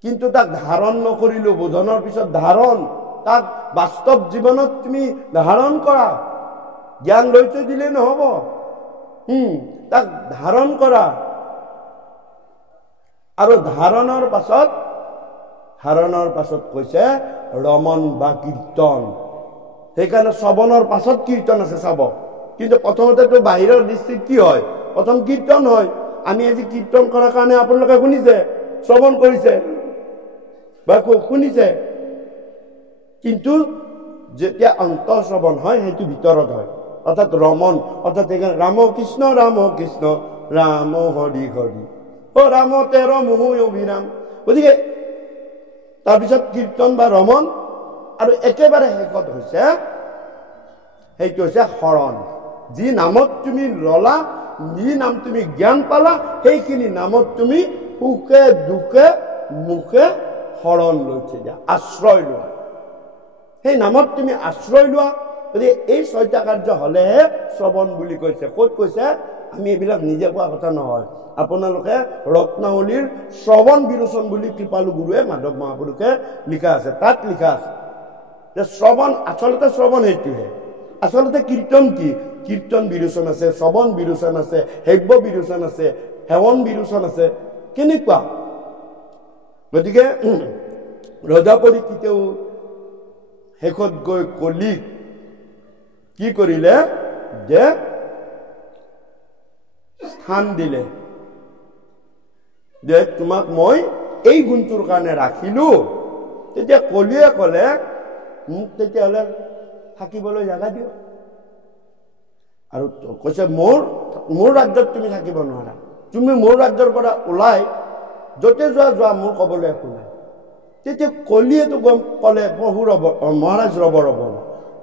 কিন্তু তাক ধাৰণ নকৰিলো। বোধনৰ পিছত ধাৰণ, তাক বাস্তৱ জীৱনত তুমি ধাৰণ কৰা। জ্ঞান লৈ থৈ দিলে নহব, তাক ধাৰণ কৰা। আৰু ধাৰণৰ পাছত কৈছে ৰমন বা কীৰ্তন। সেইকাৰণে শ্ৰৱণৰ পাছত কীৰ্তন আছে, চাব। কিন্তু প্ৰথমতেতো বাহিৰৰ দৃষ্টিত কি হয়? প্ৰথম কীৰ্তন হয়। আমি আজি কীৰ্তন কৰাৰ কাৰণে আপোনালোকে শুনিছে, শ্ৰৱণ কৰিছে বা শুনিছে, কিন্তু যেতিয়া অন্তঃশ্ৰৱণ হয় সেইটো ভিতৰত হয়, অৰ্থাৎ ৰমন। অৰ্থাৎ ৰাম কৃষ্ণ ৰাম হৰি হৰি অ ৰাম তেৰ মোহ অভিৰাম। গতিকে তাৰপিছত কীৰ্তন বা ৰমন, আৰু একেবাৰে শেষত হৈছে সেইটো হৈছে শৰণ। যি নামত তুমি ললা, যি নাম তুমি জ্ঞান পালা, সেইখিনি নামত তুমি সুখে দুখে মুখে শৰণ লৈছে দিয়া, আশ্ৰয় লোৱা। সেই নামত তুমি আশ্ৰয় লোৱা। গতিকে এই 6টা কাৰ্য হলেহে শ্ৰৱণ বুলি কৈছে। ক'ত কৈছে? আমি এইবিলাক নিজে কোৱা কথা নহয়, আপোনালোকে ৰত্নাৱলীৰ শ্ৰৱণ বিৰোচন বুলি কৃপালু গুৰুৱে মাধৱ মহাপুৰুষে লিখা আছে, তাত লিখা আছে যে শ্ৰৱণ, আচলতে শ্ৰৱণ সেইটোহে। আচলতে কীৰ্তন কি? কীৰ্তন বিৰোচন আছে, শ্ৰৱণ বিৰোচন আছে, হেব্য বিৰোচন আছে, সেৱন বিৰোচন আছে। কেনেকুৱা? গতিকে ৰজা পৰীক্ষিতেও শেষত গৈ কলিক কি কৰিলে? যে স্থান দিলে, যে তোমাক মই এই গুণটোৰ কাৰণে ৰাখিলো। তেতিয়া কলিয়ে কলে মোক তেতিয়াহ'লে থাকিবলৈ জাগা দিয়ক। আৰু কৈছে মোৰ ৰাজ্যত তুমি থাকিব নোৱাৰা, তুমি মোৰ ৰাজ্যৰ পৰা ওলাই য'তে যোৱা মোৰ ক'বলৈ একো নাই। তেতিয়া কলিয়েতো ক'লে মহাৰাজ ৰব,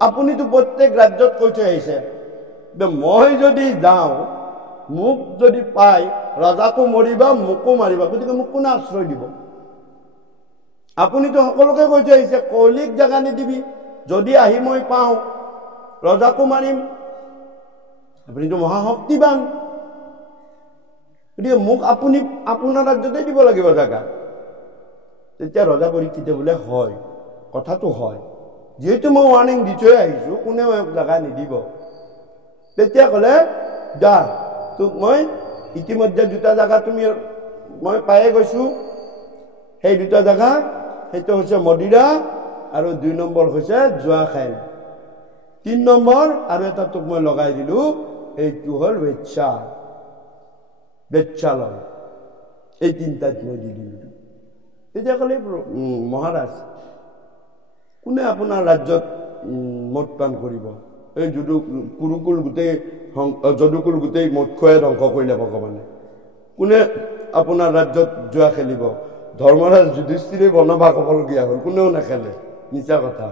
আপুনিতো প্ৰত্যেক ৰাজ্যত কৈ থৈ আহিছে যে মই যদি যাওঁ, মোক যদি পাই ৰজাকো মৰিবা মোকো মাৰিবা, গতিকে মোক কোনে আশ্ৰয় দিব? আপুনিতো সকলোকে কৈ থৈ আহিছে কলিক জাগা নিদিবি, যদি আহি মই পাওঁ ৰজাকো মাৰিম। আপুনিতো মহাশক্তিবান, গতিকে মোক আপুনি আপোনাৰ ৰাজ্যতে দিব লাগিব জাগা। তেতিয়া ৰজা পৰীক্ষিতে বোলে হয়, কথাটো হয়, যিহেতু মই ৱাৰ্ণিং দি থৈ আহিছো, কোনেও জাগা নিদিব। তেতিয়া ক'লে যা, তোক মই ইতিমধ্যে 2টা জাগা মই পায়ে গৈছো। সেই 2টা জাগা, সেইটো হৈছে মদিৰা, আৰু 2 নম্বৰ হৈছে জুৱাখাইল। 3 নম্বৰ আৰু এটা তোক মই লগাই দিলো, এইটো হ'ল বেচ্চালয়। এই 3টাত মই দি দিলো। তেতিয়া ক'লে মহাৰাজ, কোনে আপোনাৰ ৰাজ্যত মদপান কৰিব? এই কুৰুকুল গোটেই মক্ষয়ে ধ্বংস কৰিলে ভগৱানে। কোনে আপোনাৰ ৰাজ্যত জুৱা খেলিব? ধৰ্মৰাজ যুধিষ্ঠিৰে বনবাস হ'বলগীয়া হ'ল, কোনেও নেখেলে, মিছা কথা।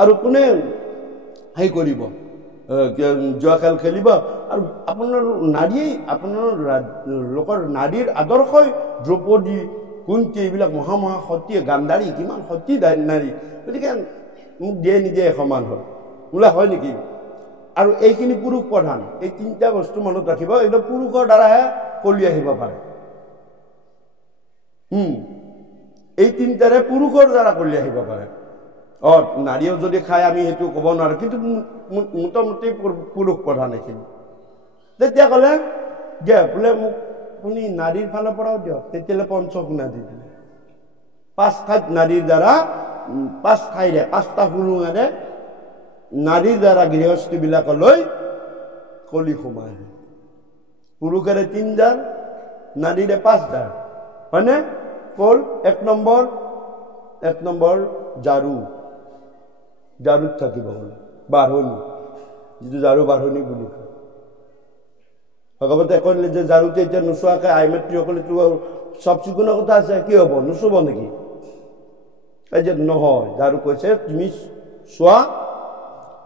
আৰু কোনে সেই কৰিব? জুৱা খেল খেলিব? আৰু আপোনাৰ লোকৰ নাৰীৰ আদৰ্শই দ্ৰৌপদী, কুন্তি, এইবিলাক মহা সতী, গান্ধাৰী, কিমান সতী নাৰী। গতিকে মোক দিয়ে নিদিয়ে সমান হ'ল, বোলে হয় নেকি? আৰু এইখিনি পুৰুষ প্ৰধান, এই 3টা বস্তু মনত ৰাখিব। এইটো পুৰুষৰ দ্বাৰাহে কলি আহিব পাৰে। এই 3টাৰে পুৰুষৰ দ্বাৰা কলি আহিব পাৰে। নাৰীয়েও যদি খায় আমি সেইটো ক'ব নোৱাৰো, কিন্তু মোটামুটি পুৰুষ প্ৰধান এইখিনি। তেতিয়া ক'লে যে বোলে মোক আপুনি নাৰীৰ ফালৰ পৰাও দিয়ক। তেতিয়াহ'লে পঞ্চগুণা দি দিলে। 5 ঠাইত নাৰীৰ দ্বাৰা, 5 ঠাইৰে 5টা সুৰুঙেৰে নাৰীৰ দ্বাৰা গৃহস্থীবিলাকলৈ কলি সোমাই। পুৰুষেৰে 3 জাল, নাৰীৰে 5 জাল, হয়নে? কল 1 নম্বৰ জাৰুত থাকিব হ'ল, বাঢ়নি। যিটো ঝাৰু বাঢ়নি বুলি কয়। ভগৱতে কৈলে যে ঝাৰুতে এতিয়া নোচোৱাকে আইমাতৃসকলেতো চাফ চিকুণৰ কথা আছে, কি হ'ব, নুচুব নেকি? এই যে নহয়, ঝাৰু কৈছে তুমি চোৱা,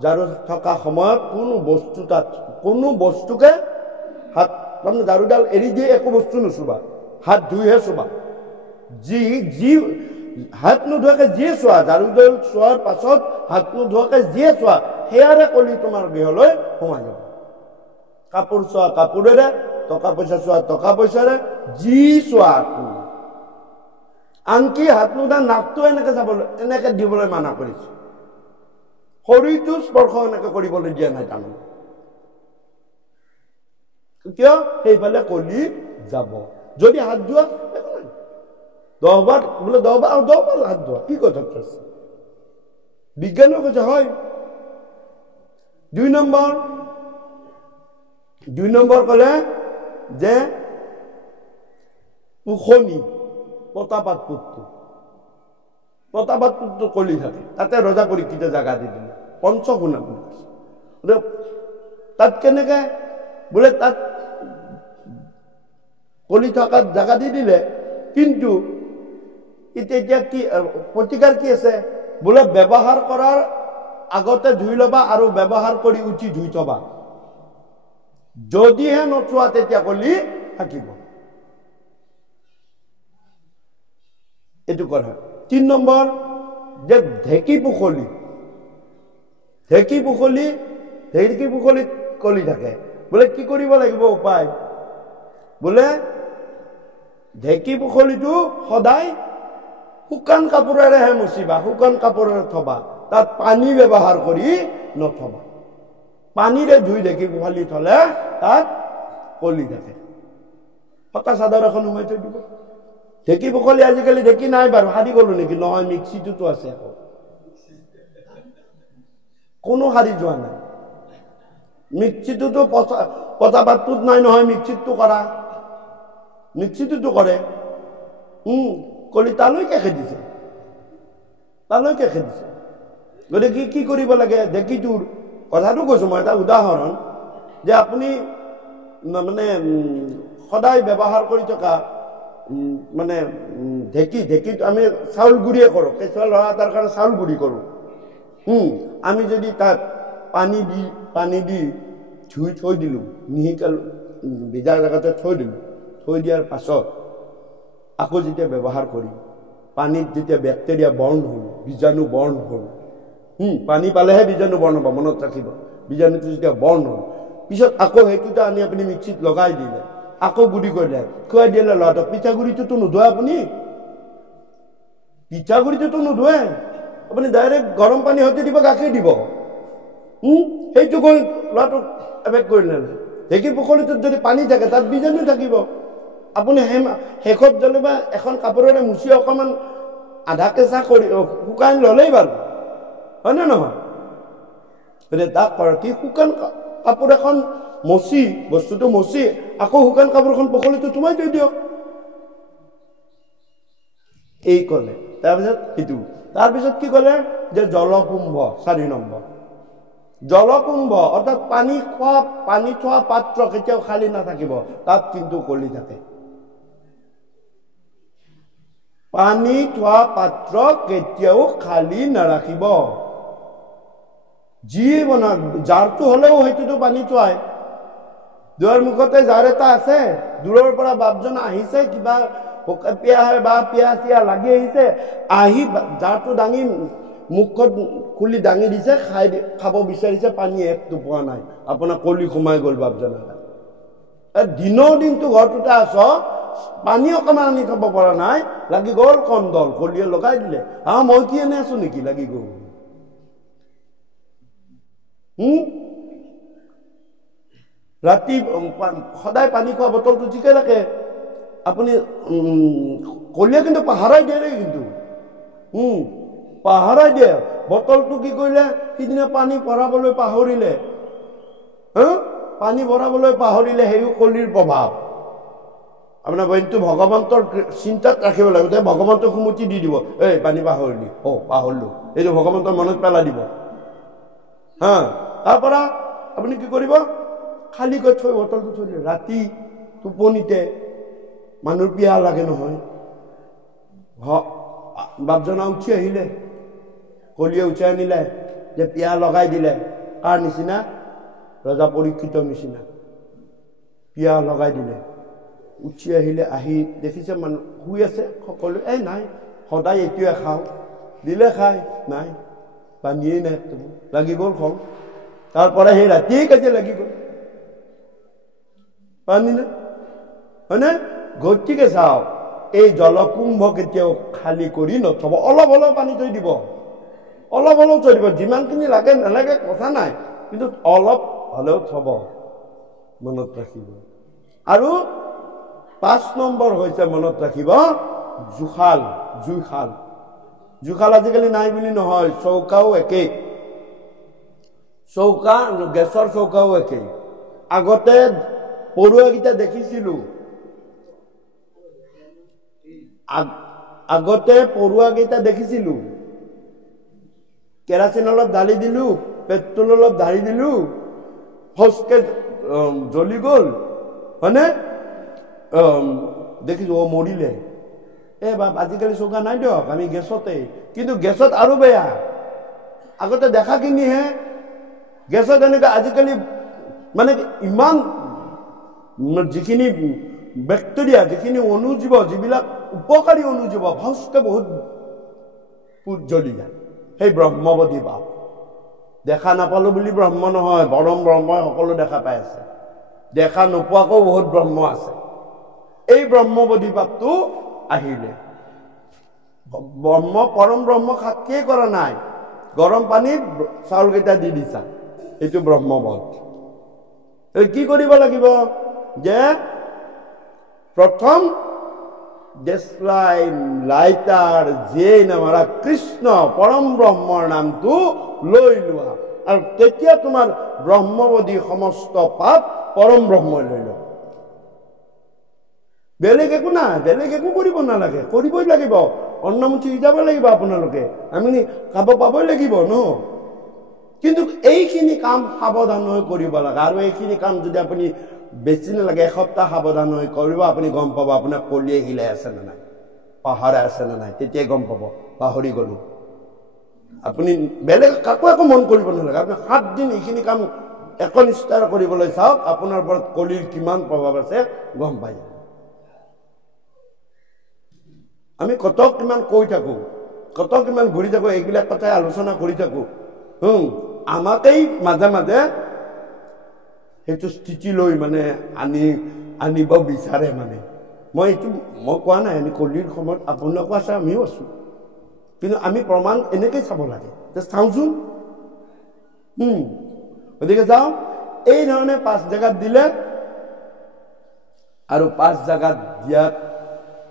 ঝাৰু থকা সময়ত কোনো বস্তুকে হাত, তাৰমানে ঝাৰুডাল এৰি দিয়ে একো বস্তু নুচুবা, হাত ধুইহে চুবা। যি হাত নোধোৱাকে যিয়ে চোৱা, ঝাৰুডাল চোৱাৰ পাছত হাত নোধোৱাকে যিয়ে চোৱা, সেয়াৰে কলি তোমাৰ গৃহলৈ সোমাই যাব। কাপোৰ চোৱা কাপোৰেৰে, টকা পইচা চোৱা টকা পইচাৰে, যি চোৱা। আনকি হাত নোধোৱা নাকটো এনেকে দিবলৈ মানা কৰিছে, শৰীৰটো স্পৰ্শ এনেকে কৰিবলৈ দিয়া নাই তাৰমানে। কিয়? সেইফালে কলি যাব। যদি হাত ধোৱা একো নাই, 10 বাৰ বোলে 10 বাৰ আৰু 10 বাৰ হাত ধোৱা, কি কথা আছে? বিজ্ঞানৰ কৈছে হয়। 2 নম্বৰ কলে যে উখনি পতাপাতটো কলি থাকে, তাতে ৰজা পৰীক্ষিতে জাগা দি দিলে, পঞ্চগুণা বুলি কৈছে। তাত কেনেকে বোলে তাত কলি থকাত জাগা দি দিলে, কিন্তু এতিয়া কি প্ৰতিকাৰ কি আছে? বোলে ব্যৱহাৰ কৰাৰ আগতে ধুই ল'বা আৰু ব্যৱহাৰ কৰি উঠি ধুই থবা। যদিহে নথোৱা তেতিয়া কলি থাকিব। এইটো কথা। 3 নম্বৰ যে ঢেঁকী পুখলিত কলি থাকে। বোলে কি কৰিব লাগিব উপায়? বোলে ঢেঁকী পুখলিটো সদায় শুকান কাপোৰেৰেহে মুচিবা, শুকান কাপোৰেৰে থবা, তাত পানী ব্যৱহাৰ কৰি নথবা। পানীৰে ধুই ঢেঁকী পুখলি থলে তাত কলি থাকে। ফটা চাদৰ এখন সোমাই থৈ দিব। ঢেঁকী পুখলি আজিকালি ঢেঁকী নাই বাৰু, সাৰি গলো নেকি? নহয়, মিক্সিটোতো আছে, কোনো সাৰি যোৱা নাই। মিক্সিটোতো পতাপাতটোত নাই নহয়, মিক্সিটোতো কৰে। কলি তালৈকে খেদিছে। গতিকে কি কৰিব লাগে? ঢেঁকীটোৰ কথাটো কৈছো মই, এটা উদাহৰণ যে আপুনি মানে সদায় ব্যৱহাৰ কৰি থকা মানে ঢেঁকীত আমি চাউল গুড়িয়ে কৰো, কেঁচুৱা ল'ৰা এটাৰ কাৰণে চাউল গুড়ি কৰো। আমি যদি তাত পানী দি ধুই থৈ দিলো, মিহিকাল ভিজা জেগাতে থৈ দিয়াৰ পাছত আকৌ যেতিয়া ব্যৱহাৰ কৰিম, পানীত যেতিয়া বেক্টেৰিয়া বৰ্ণ হ'ল, বীজাণু বৰ্ণ হ'ল, পানী পালেহে বীজাণু বৰ্ণ হ'ব, মনত ৰাখিব। বীজাণুটো যেতিয়া বৰ্ণ হ'ল, পিছত আকৌ সেইটোতে আনি আপুনি মিক্সিত লগাই দিলে, আকৌ গুড়ি কৰিলে, খুৱাই দিলে ল'ৰাটোক। পিঠাগুড়িটোতো নোধোৱে আপুনি ডাইৰেক্ট গৰম পানী সৈতে দিব, গাখীৰ দিব, সেইটো কৰি ল'ৰাটোক এফেক্ট কৰিলে। ঢেঁকী পুখলিটোত যদি পানী থাকে তাত বীজাণু থাকিব। আপুনি শেষত যেনিবা এখন কাপোৰেৰে মুচি অকণমান আধা কেঁচা কৰি শুকাই ল'লেই বাৰু, হয় নে নহয়? তাক কৰে কি, শুকান কাপোৰ এখন বস্তুটো মচি আকৌ শুকান কাপোৰখন পুখলিটো সোমাই থৈ দিয়ক। এই কলে। তাৰপিছত কি কলে? যে জলকুম্ভ। 4 নম্বৰ, জলকুম্ভ অৰ্থাৎ পানী থোৱা পাত্ৰ কেতিয়াও খালী নাথাকিব, তাত কিন্তু কলি থাকে। পানী থোৱা পাত্ৰ কেতিয়াও খালী নাৰাখিব। যিয়ে বনাওক, জাৰটো হলেও সেইটোতো পানী থোৱাই। দুৱাৰ মুখতে জাৰ এটা আছে, দূৰৰ পৰা বাপজন আহিছে, কিবা পিয়া লাগি আহিছে, আহি জাৰটো দাঙি মুখত খুলি দাঙি দিছে, খাব বিচাৰিছে, পানী একটো পোৱা নাই, আপোনাৰ কলি সোমাই গ'ল বাপজনে। দিনটো ঘৰটোতে আছ, পানী অকণমান আনি থব পৰা নাই, লাগি গ'ল কন্দল, কলিয়ে লগাই দিলে। মই কি এনে আছো নেকি? লাগি গ'ল। ৰাতি সদায় পানী খোৱা বটলটো ঠিকে থাকে, আপুনি কলিয়ে কিন্তু পাহৰাই দিয়ে দেই, কিন্তু পাহৰাই দিয়ে। বটলটো কি কৰিলে? সিদিনা পানী ভৰাবলৈ পাহৰিলে, সেইও কলিৰ প্ৰভাৱ। আপোনাৰ বৈনটো ভগৱন্তৰ চিন্তাত ৰাখিব লাগিব, ভগৱন্তক সুমতি দি দিব, এই পানী পাহৰিলো, এইটো ভগৱন্তৰ মনত পেলাই দিব। তাৰ পৰা আপুনি কি কৰিব খালীকৈ থৈ বটলটো থৈ দিয়ে ৰাতি টোপনিতে মানুহৰ পিয়াহ লাগে নহয় বাপজনা উঠি আহিলে কলিয়ে উঠাই আনিলে যে পিয়াহ লগাই দিলে কাৰ নিচিনা ৰজা পৰীক্ষিতৰ নিচিনা পিয়াহ লগাই দিলে উঠি আহিলে আহি দেখিছে মানুহ শুই আছে সকলো এই নাই সদায় এইটোৱে খাওঁ দিলে খাই নাই পানীয়ে নাই লাগি গ'ল খং তাৰপৰা সেই ৰাতি কাজিয়া লাগি গ'ল পানী নাই হয়নে গতিকে চাওক এই জলকুম্ভ কেতিয়াও খালী কৰি নথব অলপ অলপ পানী থৈ দিব অলপ অলপ থৈ দিব যিমানখিনি লাগে নালাগে কথা নাই কিন্তু অলপ হ'লেও থব মনত ৰাখিব আৰু 5 নম্বৰ হৈছে মনত ৰাখিব জুখাল জুইশাল জুখাল আজিকালি নাই বুলি নহয় চৌকাও একেই চৌকা গেছৰ চৌকাও একেই আগতে পৰুৱাকেইটা দেখিছিলো আগতে পৰুৱাকেইটা দেখিছিলো কেৰাচিন অলপ ঢালি দিলো পেট্ৰল অলপ ঢালি দিলো ফচকে জ্বলি গ'ল হয়নে দেখিছো মৰিলে বাপ আজিকালি চৌকা নাই দিয়ক আমি গেছতে কিন্তু গেছত আৰু বেয়া আগতে দেখাখিনিহে গেছত এনেকুৱা আজিকালি মানে ইমান যিখিনি বেক্টেৰিয়া যিখিনি অনুজীৱ যিবিলাক উপকাৰী অনুজীৱ ভাস্কে বহুত জ্বলি যায় সেই ব্ৰহ্মবধি পাপ দেখা নাপালো বুলি ব্ৰহ্ম নহয় পৰম ব্ৰহ্মই সকলো দেখা পাই আছে দেখা নোপোৱাকো বহুত ব্ৰহ্ম আছে এই ব্ৰহ্মবধি পাপটো আহিলে ব্ৰহ্ম পৰম ব্ৰহ্ম সাক্ষীয়ে কৰা নাই গৰম পানীত চাউলকেইটা দি দিছা এইটো ব্ৰহ্মবধ কি কৰিব লাগিব যে প্ৰথম দেশলাই লাইটাৰ যিয়ে নামাৰা কৃষ্ণ পৰম ব্ৰহ্মৰ নামটো লৈ লোৱা আৰু তেতিয়া তোমাৰ ব্ৰহ্মবধি সমস্ত পাপ পৰম ব্ৰহ্মই লৈ লোৱা বেলেগ একো নাই বেলেগ একো কৰিব নালাগে কৰিবই লাগিব অন্নমুঠি যাব লাগিব আপোনালোকে আমি খাব পাবই লাগিব ন কিন্তু এইখিনি কাম সাৱধান হৈ কৰিব লাগে আৰু এইখিনি কাম যদি আপুনি বেছি নালাগে এসপ্তাহ সাৱধান হৈ কৰিব আপুনি গম পাব আপোনাৰ কলিয়ে হিলাই আছে নে নাই পাহৰা আছে নে নাই তেতিয়াই গম পাব পাহৰি গলো আপুনি বেলেগ কাকো একো মন কৰিব নালাগে আপুনি 7 দিন এইখিনি কাম একনিষ্ঠাৰ কৰিবলৈ চাওক আপোনাৰ ওপৰত কলিৰ কিমান প্ৰভাৱ আছে গম পাই আমি কত কিমান কৈ থাকো কত কিমান ঘূৰি থাকো এইবিলাক কথাই আলোচনা কৰি থাকো আমাকেই মাজে মাজে সেইটো স্থিতি লৈ মানে আনিব বিচাৰে মানে মই কোৱা নাই আমি কলিৰ সময়ত আপোনালোকো আছে আমিও আছো কিন্তু আমি প্ৰমাণ এনেকৈ চাব লাগে যে চাওঁচোন গতিকে যাওঁ এই ধৰণে 5 জেগাত দিলে আৰু 5 জেগাত দিয়াত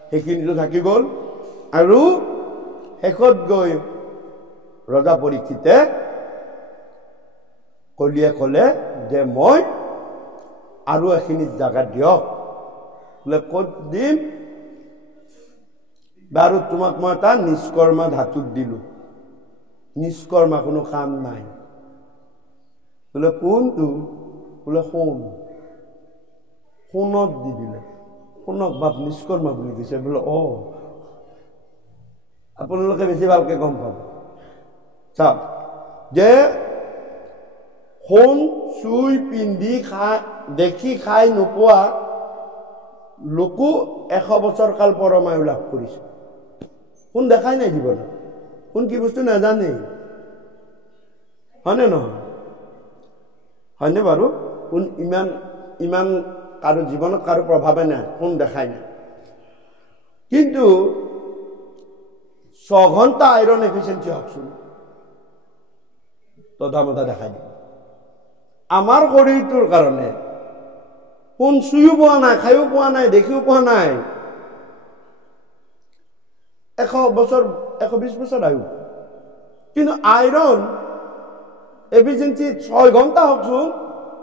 সেইখিনিতো থাকি গ'ল আৰু শেষত গৈ ৰজা পৰীক্ষিতে কলিয়ে ক'লে যে মই আৰু এখিনি জাগা দিয়ক বোলে ক'ত দিম বাৰু তোমাক মই এটা নিষ্কৰ্মা ধাতুত দিলো নিষ্কৰ্মা কোনো কাম নাই বোলে কোনটো বোলে সোণত দি দিলে সোণক বাপ নিষ্কৰ্মা বুলি কৈছে বোলে আপোনালোকে বেছি ভালকে গম পাব চাওক যে সোণ চুই পিন্ধি দেখি খাই নোপোৱা লোকো 100 বছৰ কাল পৰমায়ু লাভ কৰিছে সোণ দেখাই নাই জীৱনত সোণ কি বস্তু নাজানে হয়নে নহয় হয়নে বাৰু সোণ ইমান কাৰো জীৱনত কাৰো প্ৰভাৱে নাই সোণ দেখাই নাই কিন্তু 6 ঘণ্টা আইৰণ এফিচিয়েন্সি হওকচোন তধামতা দেখাই দিব আমাৰ শৰীৰটোৰ কাৰণে সোণ চুইও পোৱা নাই খাইও পোৱা নাই দেখিও পোৱা নাই 100 বছৰ 120 বছৰ আয়ু কিন্তু আইৰণ এফিচিয়েন্সি 6 ঘণ্টা হওকচোন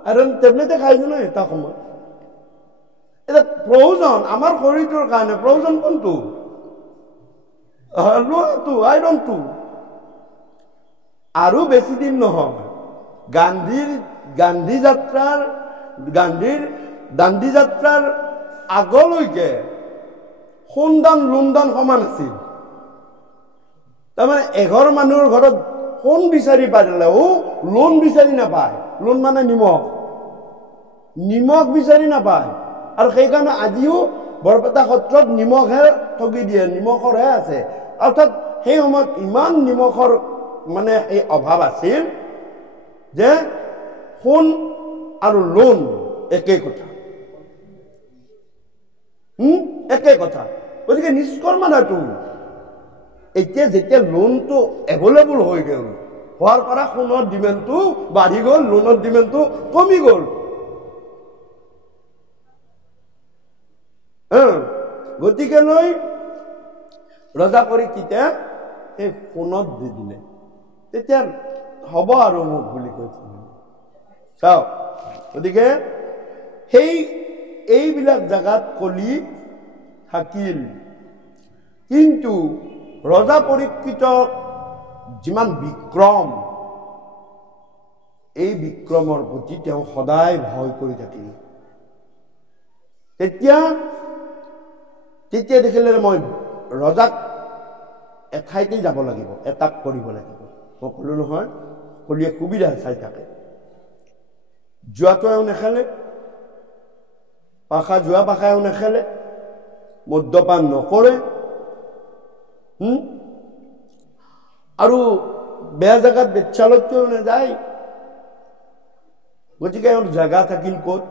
আইৰণ টেবলেটে খাই দিলো এটা সময় এটা প্ৰয়োজন আমাৰ শৰীৰটোৰ কাৰণে প্ৰয়োজন কোনটো লোৱাটো আইৰণটো আৰু বেছি দিন নহয় গান্ধীৰ গান্ধীৰ দাণ্ডী যাত্ৰাৰ আগলৈকে সোণদান লোনদান সমান আছিল। তাৰমানে এঘৰ মানুহৰ ঘৰত সোণ বিচাৰি পাৰিলেও লোন বিচাৰি নাপায়। লোন মানে নিমখ বিচাৰি নাপায়। আৰু সেইকাৰণে আজিও বৰপেটা সত্ৰত নিমখহে ঠগি দিয়ে, নিমখৰহে আছে। অৰ্থাৎ সেই সময়ত ইমান নিমখৰ মানে এই অভাৱ আছিল যে সোণ আৰু লোন একেই কথা, একেই কথা। গতিকে নিষ্কৰ্মা নহয় তুমি। এতিয়া যেতিয়া লোনটো এভেইলেবল হৈ গ'ল, হোৱাৰ পৰা সোণৰ ডিমাণ্ডটো বাঢ়ি গ'ল, লোনৰ ডিমাণ্ডটো কমি গ'ল। গতিকে লৈ ৰজা পৰীক্ষিতে সেই সোণত দি দিলে। তেতিয়া হ'ব আৰু মোক বুলি কৈছিল। চাওক, গতিকে এইবিলাক জাগাত কলি থাকিল। কিন্তু ৰজা পৰীক্ষিতৰ যিমান বিক্ৰম, এই বিক্ৰমৰ প্ৰতি তেওঁ সদায় ভয় কৰি থাকিল। তেতিয়া দেখিলে মই ৰজাক এঠাইতে যাব লাগিব, এটাক কৰিব লাগিব। মই ক'লো নহয়, কলিয়ে সুবিধা চাই থাকে। জুৱাটো নেখেলে, জুৱা পাশাও নেখেলে, মদ্যপান নকৰে, আৰু বেয়া জেগাত বেচ্চালতকেও নাযায়। গতিকে এওঁৰ জাগা থাকিল ক'ত?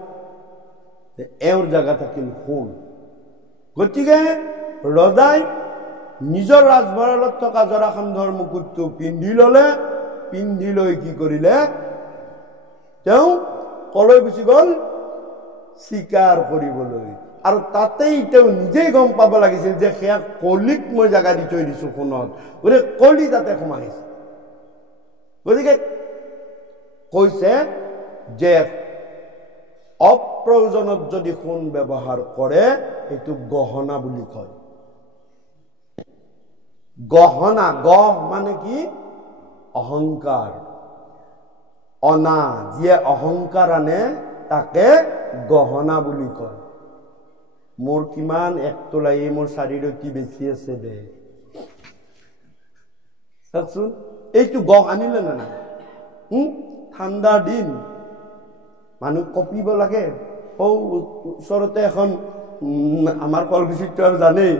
এওঁৰ জাগা থাকিল সোণ। গতিকে ৰজাই নিজৰ ৰাজভঁৰালত থকা জৰাসন্ধৰ মুকুটটো পিন্ধি ললে। পিন্ধি লৈ কি কৰিলে? তেওঁ কলৈ গুচি গ'ল? চিকাৰ কৰিবলৈ। আৰু তাতেই তেওঁ নিজেই গম পাব লাগিছিল যে সেয়া কলিক মই জাগা দি থৈ দিছো সোণত। গতিকে কলি তাতে সোমাইছে। গতিকে কৈছে যে অপ্ৰয়োজনত যদি সোণ ব্যৱহাৰ কৰে সেইটো গহনা বুলি কয়। গহনা, গহ মানে কি? অহংকাৰ। অনা, যিয়ে অহংকাৰ আনে তাকে গহনা বুলি কয়। মোৰ কিমান এক তোলা, এই মোৰ 4 ৰতি বেছি আছে দে। চাওকচোন, এইটো গহ আনিলে না নাই? ঠাণ্ডাৰ দিন, মানুহ কঁপিব লাগে। ওচৰতে এখন আমাৰ কলগুছিটো আৰু জানেই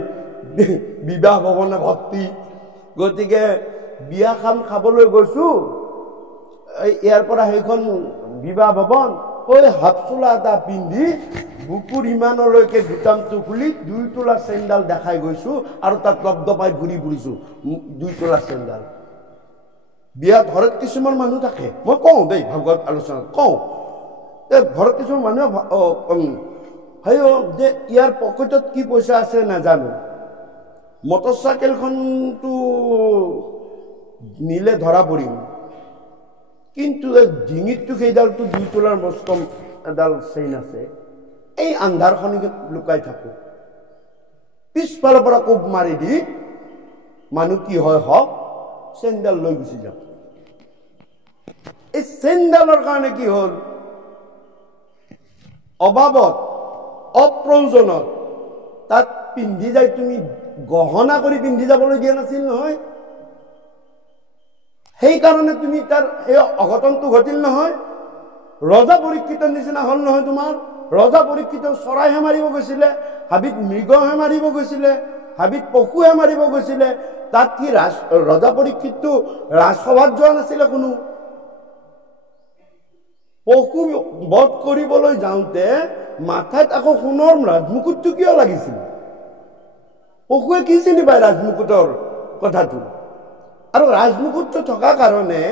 বিবাহ ভৱনে ভৰ্তি। গতিকে বিয়াখন খাবলৈ গৈছো, ইয়াৰ পৰা সেইখন বিবাহ ভৱন, হাফ চোলা এটা পিন্ধি বুকুৰ ইমানলৈকে বুটামটো খুলি 2 তোলা চেণ্ডাল দেখাই গৈছো, আৰু তাত লব্ধপাই ঘূৰি ফুৰিছো 2 তোলা চেণ্ডাল। বিয়াত ঘৰত কিছুমান মানুহ থাকে, মই কওঁ দেই, ভাগৱত আলোচনাত কওঁ, ঘৰত কিছুমান মানুহে যে ইয়াৰ পকেটত কি পইচা আছে নাজানো, মটৰ চাইকেলখনটো নিলে ধৰা পৰিম, কিন্তু ডিঙিতটো সেইডালটো 2 তোলাৰ মস্ত এডাল চেইন আছে। এই আন্ধাৰখন লুকাই থাকো, পিছফালৰ পৰা কোব মাৰি দি মানুহ কি হয় হওক চেণ্ডাল লৈ গুচি যাব। এই চেণ্ডালৰ কাৰণে কি হ'ল? অবাবত, অপ্ৰয়োজনত তাত পিন্ধি যাই তুমি গহনা কৰি পিন্ধি যাবলৈ দিয়া নাছিল নহয়। সেইকাৰণে তুমি তাৰ এই অঘটনটো ঘটিল নহয়। ৰজা পৰীক্ষিতৰ নিচিনা হল নহয় তোমাৰ। ৰজা পৰীক্ষিত চৰাইহে মাৰিব গৈছিলে, হাবিত মৃগহে মাৰিব গৈছিলে, হাবিত পশুহে মাৰিব গৈছিলে। তাত কি ৰজা পৰীক্ষিতটো ৰাজসভাত যোৱা নাছিলে কোনো। পশু বধ কৰিবলৈ যাওঁতে মাথাত আকৌ সোণৰ ৰাজমুকুটটো কিয় লাগিছিল? পশুৱে কি চিনি পায় ৰাজমুকুটৰ কথাটো? আৰু ৰাজমুকুটটো থকা কাৰণে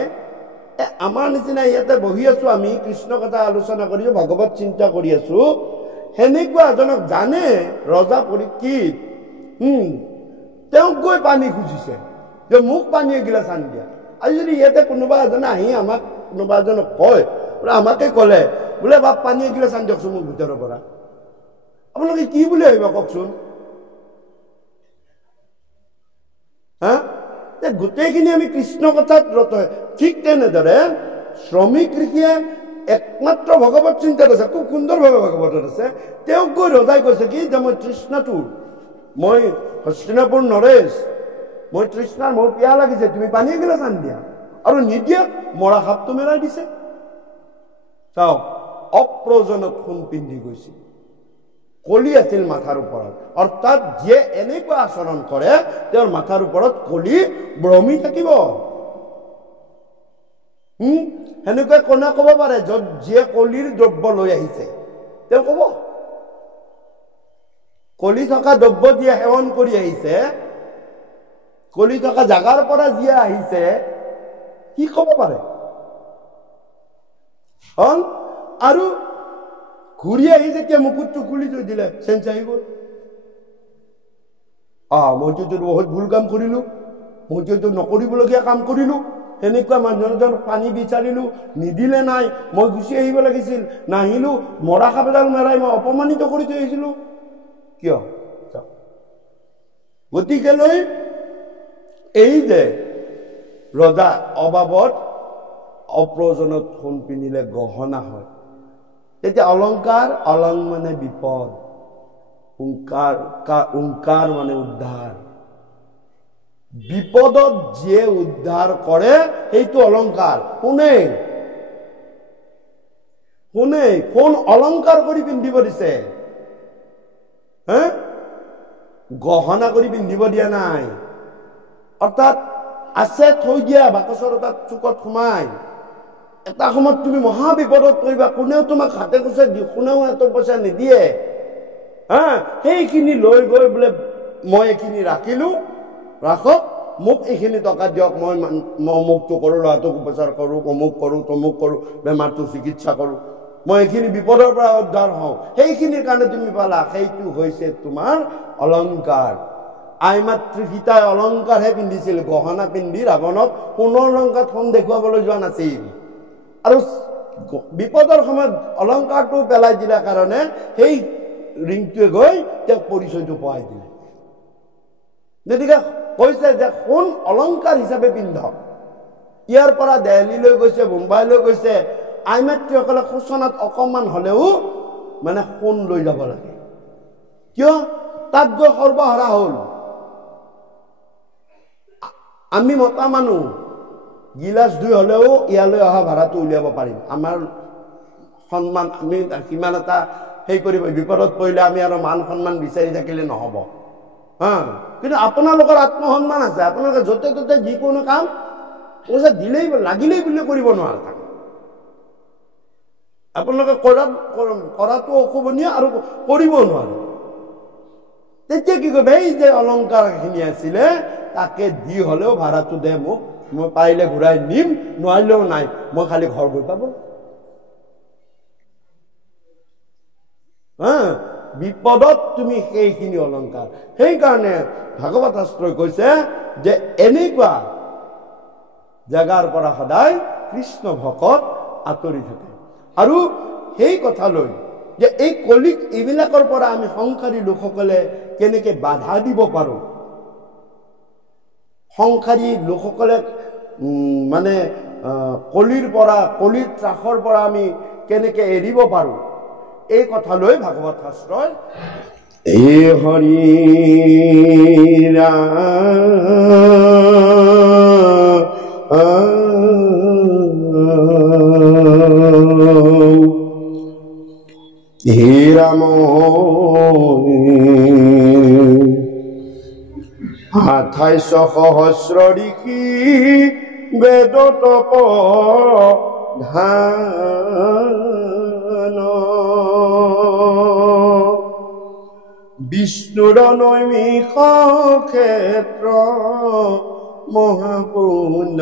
আমাৰ নিচিনা ইয়াতে বহি আছো, আমি কৃষ্ণ কথা আলোচনা কৰি ভাগৱত চিন্তা কৰি আছো, সেনেকুৱা এজনক জানে ৰজা পৰীক্ষিত, তেওঁক গৈ পানী খুজিছে যে মোক পানী এগিলাচ আনি দিয়া। আজি যদি ইয়াতে কোনোবা এজনে আহি আমাক কোনোবা এজনক কয়, আমাকে কলে বোলে বাপ পানী এগিলাচ আনি দিয়কচোন মোৰ ভিতৰৰ পৰা, আপোনালোকে কি বুলি ভাবিব কওকচোন? গোটেইখিনি আমি কৃষ্ণ কথাত ৰত হয়। ঠিক তেনেদৰে শ্ৰমিক ঋষিয়ে একমাত্ৰ ভগৱত চিন্তাত আছে, খুব সুন্দৰভাৱে ভগৱতত আছে। তেওঁক গৈ ৰজাই কৈছে কি যে মই তৃষ্ণাতুৰ, মই হস্তিনাপুৰ নৰেশ, মই তৃষ্ণাৰ, মোৰ পিয়াহ লাগিছে, তুমি পানী এগিলাচ আনি দিয়া। আৰু নিদিয়া মৰা সাপটো মেলাই দিছে। চাওক, অপ্ৰয়োজনত সোণ পিন্ধি গৈছিল, কলি আছিল মাথাৰ ওপৰত। অৰ্থাৎ যিয়ে এনেকুৱা আচৰণ কৰে তেওঁৰ মাথাৰ ওপৰত কলি ভ্ৰমি থাকিব। সেনেকুৱা কোনে ক'ব পাৰে? য'ত যিয়ে কলিৰ দ্ৰব্য লৈ আহিছে তেওঁ ক'ব। কলি থকা দ্ৰব্য যিয়ে সেৱন কৰি আহিছে, কলি থকা জাগাৰ পৰা যিয়ে আহিছে, কি ক'ব পাৰে? আৰু ঘূৰি আহি যেতিয়া মুকুটটো খুলি থৈ দিলে, চেঞ্চ আহি গ'ল। মইতো বহুত ভুল কাম কৰিলো, মইতো নকৰিবলগীয়া কাম কৰিলো, সেনেকুৱা মানুহজন পানী বিচাৰিলো, নিদিলে, নাই, মই গুচি আহিব লাগিছিল, নাহিলো, মৰা সাপ এডাল মেৰাই মই অপমানিত কৰি থৈ আহিছিলো। কিয়? গতিকেলৈ এই যে ৰজা অবাবত অপ্ৰয়োজনত সোণ পিন্ধিলে গহনা হয়, তেতিয়া অলংকাৰ, অলং মানে বিপদ, ওংকাৰ মানে উদ্ধাৰ। বিপদত যিয়ে উদ্ধাৰ কৰে সেইটো অলংকাৰ। কোনে কোন অলংকাৰ কৰি পিন্ধিব দিছে? গহনা কৰি পিন্ধিব দিয়া নাই। অৰ্থাৎ আছে থৈ দিয়া বাকচৰ এটা চুকত সোমাই, এটা সময়ত তুমি মহা বিপদত পৰিবা, কোনেও তোমাক হাতে কোচে কোনেও এটো পইচা নিদিয়ে। সেইখিনি লৈ গৈ বোলে মই এইখিনি ৰাখিলো, ৰাখক, মোক এইখিনি টকা দিয়ক, মই অমুকটো কৰো, ল'ৰাটোক উপচাৰ কৰো, অমুক কৰো, তমুক কৰো, বেমাৰটো চিকিৎসা কৰো, মই এইখিনি বিপদৰ পৰা উদ্ধাৰ হওঁ, সেইখিনিৰ কাৰণে তুমি পালা। সেইটো হৈছে তোমাৰ অলংকাৰ। আইমাতৃ সীতাই অলংকাৰহে পিন্ধিছিল, গহনা পিন্ধি ৰাৱণক সোণৰ লংকাত সোণ দেখুৱাবলৈ যোৱা নাছিল। আৰু বিপদৰ সময়ত অলংকাৰটো পেলাই দিলাৰ কাৰণে সেই ৰিংটোৱে গৈ তেওঁক পৰিচয়টো পোৱাই দিলে। গতিকে কৈছে যে সোণ অলংকাৰ হিচাপে পিন্ধক। ইয়াৰ পৰা দিল্লীলৈ গৈছে, মুম্বাইলৈ গৈছে, আইমাতৃসকলে সূচনাত অকণমান হলেও মানে সোণ লৈ যাব লাগে। কিয়? তাত গৈ সৰ্বহাৰা হ'ল। আমি মতা মানুহ গিলাচ ধুই হলেও ইয়ালৈ অহা ভাড়াটো উলিয়াব পাৰিম। আমাৰ সন্মান আমি কিমান এটা সেই কৰিব, বিপদত পৰিলে আমি আৰু মান সন্মান বিচাৰি থাকিলে নহব। কিন্তু আপোনালোকৰ আত্মসন্মান আছে, আপোনালোকে য'তে ত'তে যিকোনো কাম পইচা দিলেই লাগিলেই বুলি কৰিব নোৱাৰে। আপোনালোকে কৰাটো অশোভনীয় আৰু কৰিব নোৱাৰে। তেতিয়া কি কৰিব? এই যে অলংকাৰ খিনি আছিলে তাকে দি হলেও ভাড়াটো দে মোক, মই পাৰিলে ঘূৰাই নিম, নোৱাৰিলেও নাই, মই খালি ঘৰ গৈ পাব। বিপদত তুমি সেইখিনি অলংকাৰ। সেইকাৰণে ভাগৱত শাস্ত্ৰই কৈছে যে এনেকুৱা জাগাৰ পৰা সদায় কৃষ্ণ ভকত আঁতৰি থাকে। আৰু সেই কথালৈ যে এই কলিক এইবিলাকৰ পৰা আমি সংসাৰী লোকসকলে কেনেকে বাধা দিব পাৰো, সংসাৰী লোকসকলে মানে কলিৰ ত্ৰাসৰ পৰা আমি কেনেকে এৰিব পাৰো, এই কথালৈ ভাগৱত শাস্ত্ৰই হে হৰি হে ৰাম 28 সহস্ৰ ঋষি বেদ তপ ধান বিষ্ণুৰ নৈমিষ ক্ষেত্ৰ মহাপুণ্য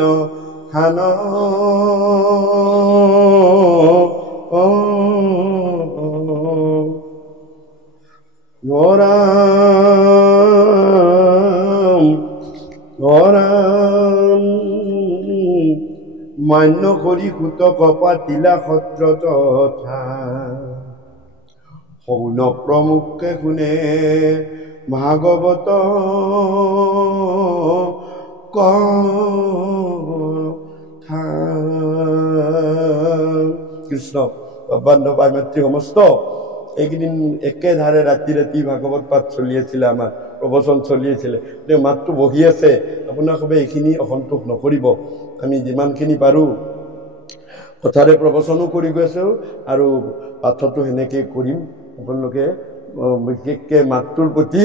হান মান্য কৰি সুতক পাতিলা সত্ৰ তথা সৌন প্ৰমুখে শুনে ভাগৱত কথা। কৃষ্ণ বান্ধৱ ভাই মাতৃ সমস্ত এইকেইদিন একেধাৰে ৰাতি ৰাতি ভাগৱত পাঠ চলি আছিলে, আমাৰ প্ৰবচন চলি আছিলে। তেওঁ মাতটো বহি আছে। আপোনালোকে এইখিনি অসন্তোষ নকৰিব। আমি যিমানখিনি পাৰোঁ কথাৰে প্ৰবচনো কৰি গৈছোঁ আৰু পাঠটো সেনেকৈ কৰিম। আপোনালোকে বিশেষকৈ মাতটোৰ প্ৰতি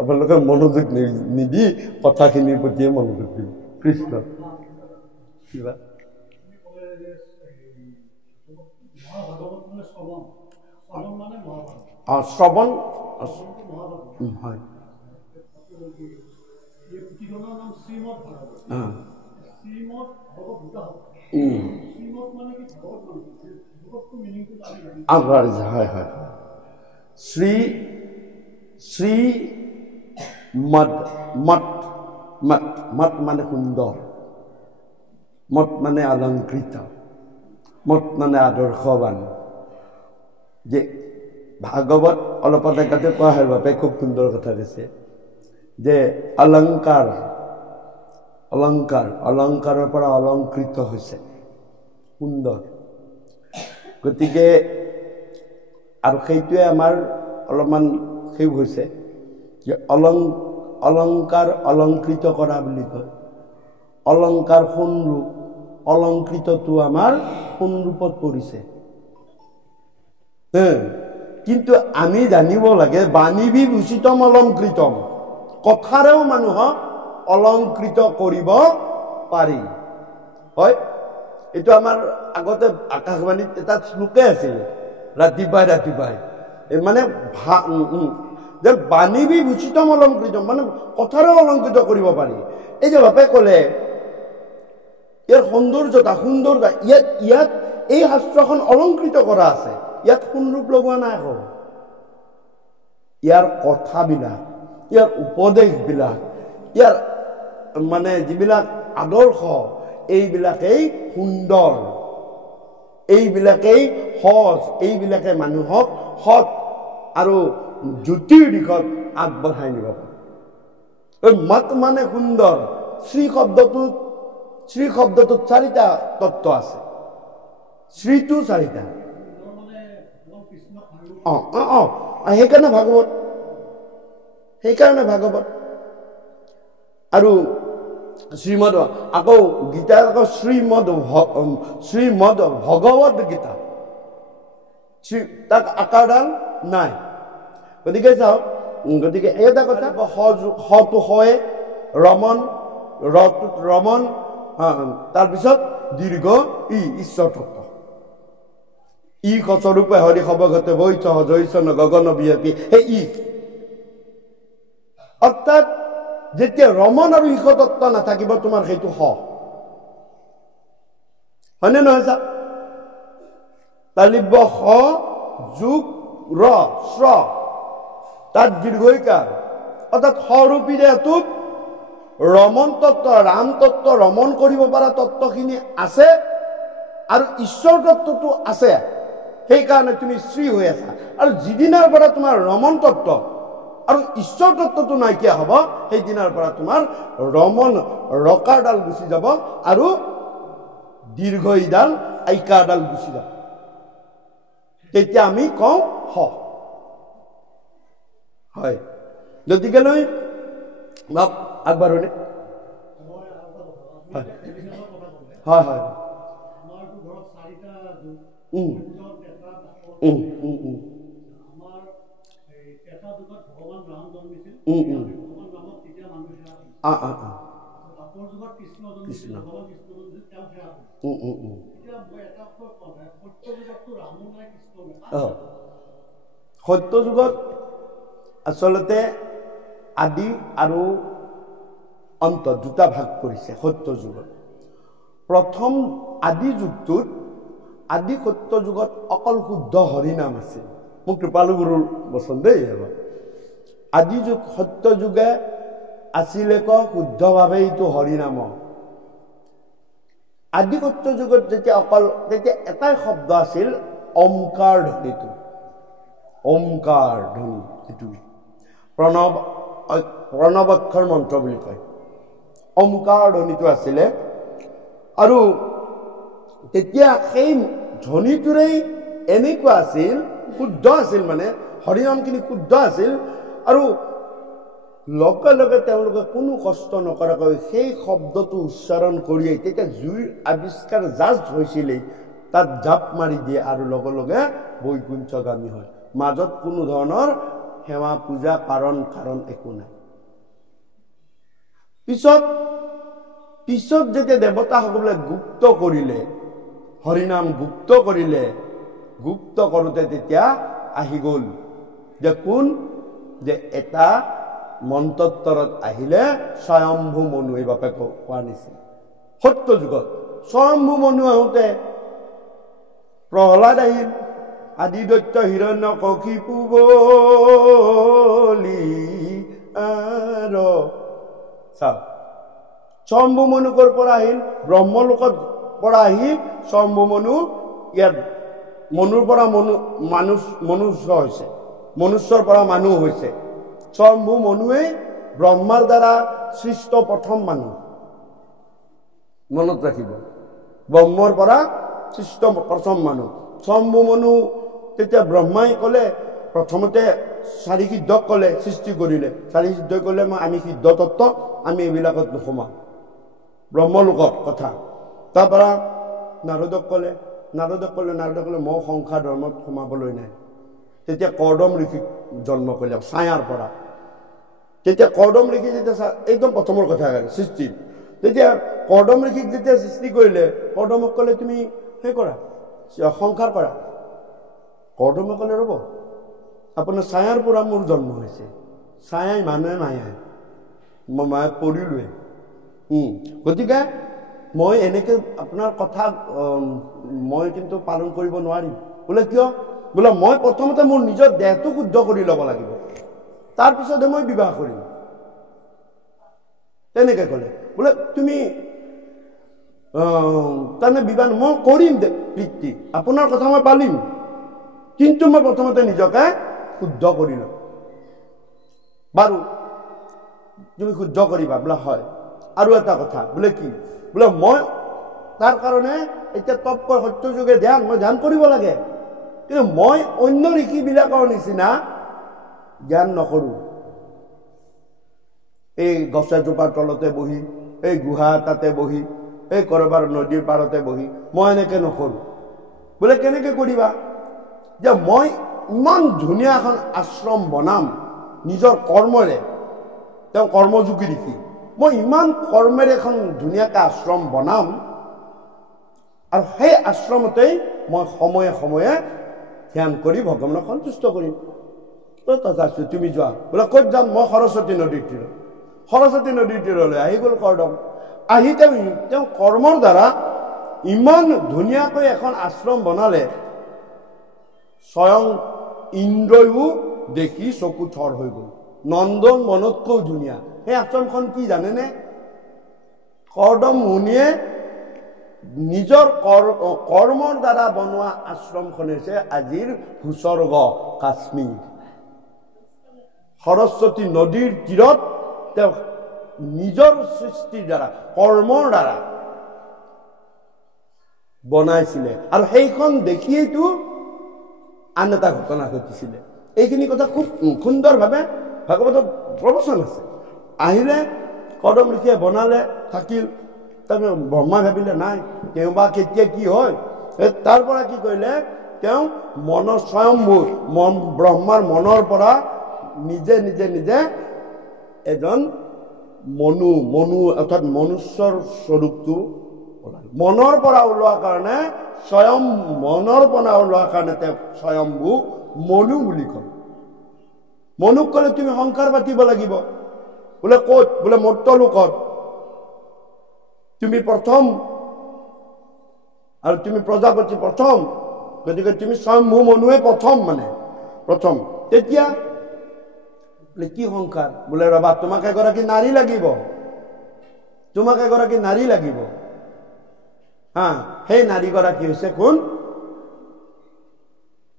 আপোনালোকে মনোযোগ নিদি কথাখিনিৰ প্ৰতিয়ে মনোযোগ দিব। কৃষ্ণ কিবা শ্ৰৱণ হয়। হয় হয়। শ্ৰী শ্ৰী মদ মত মত মত মানে সুন্দৰ, মত মানে অলংকৃত, মত মানে আদৰ্শৱান। যে ভাগৱত অলপ আগতে কোৱা হয়, বাপে খুব সুন্দৰ কথা কৈছে যে অলংকাৰ অলংকাৰ অলংকাৰৰ পৰা অলংকৃত হৈছে, সুন্দৰ। গতিকে আৰু সেইটোৱে আমাৰ অলপমান সেই হৈছে যে অলংকাৰ অলংকৃত কৰা বুলি কয়। অলংকাৰ সোণৰূপ, অলংকৃতটো আমাৰ সোণৰূপত পৰিছে। কিন্তু আমি জানিব লাগে বাণীবি ভূষিতম অলংকৃতম, কথাৰেও মানুহক অলংকৃত কৰিব পাৰি। হয়, এইটো আমাৰ আগতে আকাশবাণীত এটা শ্লোকে আছিলে ৰাতিপুৱাই ৰাতিপুৱাই, মানে যে বাণীবি ভূষিতম অলংকৃতম, মানে কথাৰেও অলংকৃত কৰিব পাৰি। এই যে বাপে ক'লে ইয়াৰ সৌন্দৰ্যতা সুন্দৰতা, ইয়াত এই শাস্ত্ৰখন অলংকৃত কৰা আছে, ইয়াত সোণৰূপ লগোৱা নাই আকৌ। ইয়াৰ কথাবিলাক, ইয়াৰ উপদেশবিলাক, ইয়াৰ মানে যিবিলাক আদৰ্শ, এইবিলাকেই সুন্দৰ, এইবিলাকেই সহজ, এইবিলাকে মানুহক সৎ আৰু জ্যোতিৰ দিশত আগবঢ়াই নিব পাৰে। মত মানে সুন্দৰ। শ্ৰী শব্দটোত চাৰিটা তত্ত্ব আছে। শ্ৰীটো চাৰিটা। সেইকাৰণে ভাগৱত আৰু শ্ৰীমদ, আকৌ গীতাৰ আকৌ শ্ৰীমদ ভগৱত গীতা, তাক আকাৰডাল নাই। গতিকে চাওক, গতিকে এটা কথা, সটো হয় ৰমন, ৰটোত ৰমন, তাৰপিছত দীৰ্ঘ ই ঈশ্বৰ তত্ত্ব। ই সস্বৰূপে হৰি সবগতে বৈচ জৈচন গগন বিয়পি, সেই ই। অৰ্থাৎ যেতিয়া ৰমন আৰু ঈশ তত্ত্ব নাথাকিব তোমাৰ সেইটো হয়নে নহয়? চা তালিব্য স যোগ ৰ শ্ৰ, তাত দীৰ্ঘইকাৰ, অৰ্থাৎ স্বৰূপীৰেটোত ৰমন তত্ত্ব, ৰাম তত্ত্ব, ৰমন কৰিব পৰা তত্ত্বখিনি আছে আৰু ঈশ্বৰ তত্ত্বটো আছে। সেইকাৰণে তুমি শ্ৰী হৈ আছা। আৰু যিদিনাৰ পৰা তোমাৰ ৰমন তত্ত্ব আৰু ঈশ্বৰ তত্ত্বটো নাইকিয়া হ'ব, সেইদিনাৰ পৰা তোমাৰ ৰমন ৰকাৰডাল গুচি যাব আৰু দীৰ্ঘ ইডাল আইকাৰডাল গুচি যাব। তেতিয়া আমি কওঁ হয়। গতিকেলৈ আগবাঢ়োনে? হয় হয়। কৃষ্ণ সত্য যুগত আচলতে আদি আৰু অন্ত দুটা ভাগ কৰিছে। সত্য যুগত প্ৰথম আদি যুগটোত, আদি সত্য যুগত অকল শুদ্ধ হৰিনাম আছিল। মোক কৃপালু গুৰুৰ বচন দেই। আদি যুগ সত্য যুগে আছিলে শুদ্ধভাৱে এইটো হৰিনাম। আদি সত্য যুগত তেতিয়া এটাই শব্দ আছিল, ওমকাৰ ধ্বনিটো। ওমকাৰ ধ্বনি, এইটো প্ৰণৱক্ষৰ মন্ত্ৰ বুলি কয়। ওমকাৰ ধ্বনিটো আছিলে। আৰু তেতিয়া সেই ধ্বনিটোৰেই এনেকুৱা আছিল, শুদ্ধ আছিল, মানে হৰিনামখিনি শুদ্ধ আছিল, আৰু লগে লগে তেওঁলোকে কোনো কষ্ট নকৰাকৈ সেই শব্দটো উচ্চাৰণ কৰিয়েই তেতিয়া জুইৰ আৱিষ্কাৰ জাষ্ট হৈছিলেই তাত জাপ মাৰি দিয়ে আৰু লগে লগে বৈকুণ্ঠগামী হয়। মাজত কোনো ধৰণৰ সেৱা পূজা কাৰণ একো নাই। পিছত যেতিয়া দেৱতাসকলে গুপ্ত কৰিলে, হৰিনাম গুপ্ত কৰিলে, গুপ্ত কৰোঁতে তেতিয়া আহি গ'ল যে কোন, যে এটা মন্ত্ৰত আহিলে স্বয়ম্ভু মনু, এই বাপে কোৱা নিছিল সত্য যুগত স্বয়ম্ভু মনু আহোঁতে প্ৰহ্লাদ আহিল, আদি দৈত্য হিৰণ্য কশিপু বলি আৰু স্বয়ম্ভু মনুকৰ পৰা আহিল, ব্ৰহ্মলোকত পৰা আহি স্বয়ম্ভু মনু ইয়াত মনুৰ পৰা মনুষ্য হৈছে, মনুষ্যৰ পৰা মানুহ হৈছে। স্বয়ম্ভু মনুৱে ব্ৰহ্মাৰ দ্বাৰা সৃষ্ট প্ৰথম মানুহ, মনত ৰাখিব, ব্ৰহ্মৰ পৰা সৃষ্ট প্ৰথম মানুহ স্বয়ম্ভু মনু। তেতিয়া ব্ৰহ্মাই ক'লে, প্ৰথমতে চাৰি সিদ্ধক ক'লে, সৃষ্টি কৰিলে, চাৰি সিদ্ধই ক'লে আমি সিদ্ধ তত্ত্ব, আমি এইবিলাকত নোসোমাওঁ, ব্ৰহ্মলোকত কথা। তাৰপৰা নাৰদক ক'লে মই সংসাৰ ধৰ্মত সোমাবলৈ নাই। তেতিয়া কৰ্দম ঋষিক জন্ম কৰিলে ছায়াৰ পৰা। তেতিয়া কৰ্দম ঋষি যেতিয়া একদম প্ৰথমৰ কথা সৃষ্টি, তেতিয়া কৰ্দম ঋষিক যেতিয়া সৃষ্টি কৰিলে, কৰ্দমক ক'লে তুমি সেই কৰা, সংসাৰ কৰা। কৰ্দমে ক'লে ৰ'ব, আপোনাৰ ছায়াৰ পৰা মোৰ জন্ম হৈছে, ছায়াই মানুহে মায়াই, মই মায়াত পৰিলোৱে, গতিকে মই এনেকে আপোনাৰ কথা মই কিন্তু পালন কৰিব নোৱাৰিম। বোলে কিয়? বোলে মই প্ৰথমতে মোৰ নিজৰ দেহটো শুদ্ধ কৰি ল'ব লাগিব, তাৰপিছতহে মই বিবাহ কৰিম। তেনেকে ক'লে। বোলে তুমি তাৰমানে বিবাহ মই কৰিম প্ৰীতি, আপোনাৰ কথা মই পালিম, কিন্তু মই প্ৰথমতে নিজকে শুদ্ধ কৰি ল'ম। বাৰু তুমি শুদ্ধ কৰিবা? বোলে হয়। আৰু এটা কথা, বোলে কি? বোলে মই তাৰ কাৰণে এতিয়া তৎপৰ সত্য যুগে মই ধ্যান কৰিব লাগে, কিন্তু মই অন্য ঋষিবিলাকৰ নিচিনা জ্ঞান নকৰোঁ। এই গছ এজোপাৰ তলতে বহি, এই গুহা তাতে বহি, এই কৰবাৰ নদীৰ পাৰতে বহি মই এনেকে নকৰোঁ। বোলে কেনেকে কৰিবা? যে মই ইমান ধুনীয়া এখন আশ্ৰম বনাম নিজৰ কৰ্মৰে, তেওঁ কৰ্মযোগী ঋষি, মই ইমান কৰ্মেৰে এখন ধুনীয়াকৈ আশ্ৰম বনাম, আৰু সেই আশ্ৰমতেই মই সময়ে সময়ে ধ্যান কৰি ভগৱানক সন্তুষ্ট কৰিম। তুমি যোৱা। বোলে ক'ত যাম? মই সৰস্বতী নদীৰ তীৰত। সৰস্বতী নদীৰ তীৰলৈ আহি গ'ল কৰ্দম। আহি তেওঁ কৰ্মৰ দ্বাৰা ইমান ধুনীয়াকৈ এখন আশ্ৰম বনালে, স্বয়ং ইন্দ্ৰয়ো দেখি চকু থৰ হৈ গ'ল। নন্দন বনতকৈ ধুনীয়া সেই আশ্ৰমখন। কি জানেনে? কৰ্দম মুনিয়ে নিজৰ কৰ্মৰ দ্বাৰা বনোৱা আশ্ৰমখন হৈছে আজিৰ ভূস্বৰ্গ কাশ্মীৰ। সৰস্বতী নদীৰ তীৰত তেওঁ নিজৰ সৃষ্টিৰ দ্বাৰা, কৰ্মৰ দ্বাৰা বনাইছিলে, আৰু সেইখন দেখিয়েইতো আন এটা ঘটনা ঘটিছিলে। এইখিনি কথা খুব সুন্দৰভাৱে ভাগৱতত প্ৰবচন আছে। আহিলে কৰ্দম ঋষিয়ে বনালে, থাকিল। তাৰপিছত ব্ৰহ্মাই ভাবিলে নাই, তেওঁ বা কেতিয়া কি হয়। তাৰ পৰা কি কৰিলে, তেওঁ মনৰ স্বয়ম্ভূ ব্ৰহ্মাৰ মনৰ পৰা নিজে নিজে নিজে এজন মনু অৰ্থাৎ মনুষ্যৰ স্বৰূপটো মনৰ পৰা ওলোৱাৰ কাৰণে, স্বয়ং মনৰ পৰা ওলোৱাৰ কাৰণে তেওঁ স্বয়ম্ভূ মনু বুলি কয়। মনুক ক'লে তুমি সংসাৰ পাতিব লাগিব। বোলে ক'ত? বোলে মৰ্ত্যলোকত। তুমি প্ৰথম, আৰু তুমি প্ৰজাপতি প্ৰথম, গতিকে তুমি স্বয়ম্ভূ মনুৱে প্ৰথম, মানে প্ৰথম। তেতিয়া বোলে কি সংসাৰ? বোলে ৰবা, তোমাক এগৰাকী নাৰী লাগিব, তোমাক এগৰাকী নাৰী লাগিব। সেই নাৰীগৰাকী হৈছে কোন?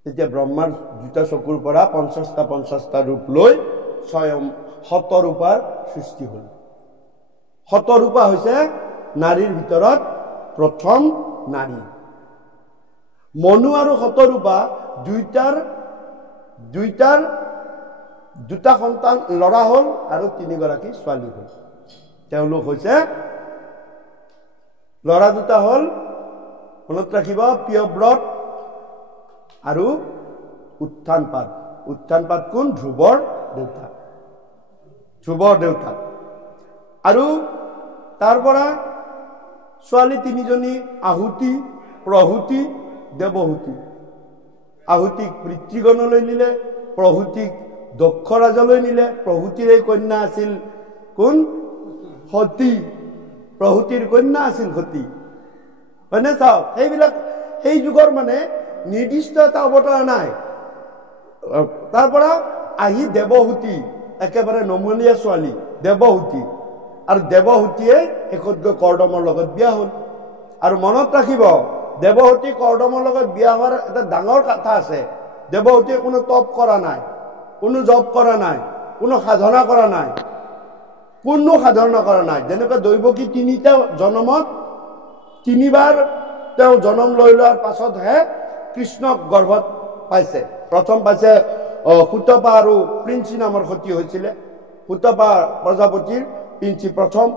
তেতিয়া ব্ৰহ্মাৰ দুটা চকুৰ পৰা 50টা ৰূপ লৈ স্বয়ং শতৰূপাৰ সৃষ্টি হ'ল। শতৰূপা হৈছে নাৰীৰ ভিতৰত প্ৰথম নাৰী। মনু আৰু শতৰূপা দুটা সন্তান ল'ৰা হ'ল আৰু 3গৰাকী ছোৱালী হ'ল। তেওঁলোক হৈছে ল'ৰা দুটা হ'ল, মনত ৰাখিব, প্ৰিয়ব্ৰত আৰু উত্থানপাত। উত্থানপাত কোন? ধ্ৰুৱৰ দেউতাক। আৰু তাৰ পৰা ছোৱালী 3জনী, আহুতি, প্ৰসূতি, দেৱহূতি। আহুতিক পিতৃগণলৈ নিলে, প্ৰসূতিক দক্ষ ৰাজলৈ নিলে। প্ৰসূতিৰে কন্যা আছিল কোন? সতী। প্ৰসূতিৰ কন্যা আছিল সতী, হয়নে? চাওক, সেইবিলাক সেই যুগৰ মানে নিৰ্দিষ্ট এটা অৱতাৰ নাই। তাৰ পৰা আহি দেৱহূতি, একেবাৰে নমনীয়া ছোৱালী দেৱহূতি, আৰু দেৱহূতিয়ে শেষত গৈ কৰ্দমৰ লগত বিয়া হ'ল। আৰু মনত ৰাখিব, দেৱহূতি কৰ্দমৰ লগত বিয়া হোৱাৰ এটা ডাঙৰ কথা আছে। দেৱহূতিয়ে কোনো তপ কৰা নাই, কোনো জপ কৰা নাই, কোনো সাধনা কৰা নাই, যেনেকৈ দৈৱকী 3টা জন্মত 3বাৰ তেওঁ জন্ম লৈ লোৱাৰ পাছতহে কৃষ্ণক গৰ্ভত পাইছে। প্ৰথম পাইছে সুতপা আৰু প্ৰিঞ্চি নামৰ সতী হৈছিলে। সুতপা প্ৰজাপতিৰ, প্ৰিঞ্চি প্ৰথম।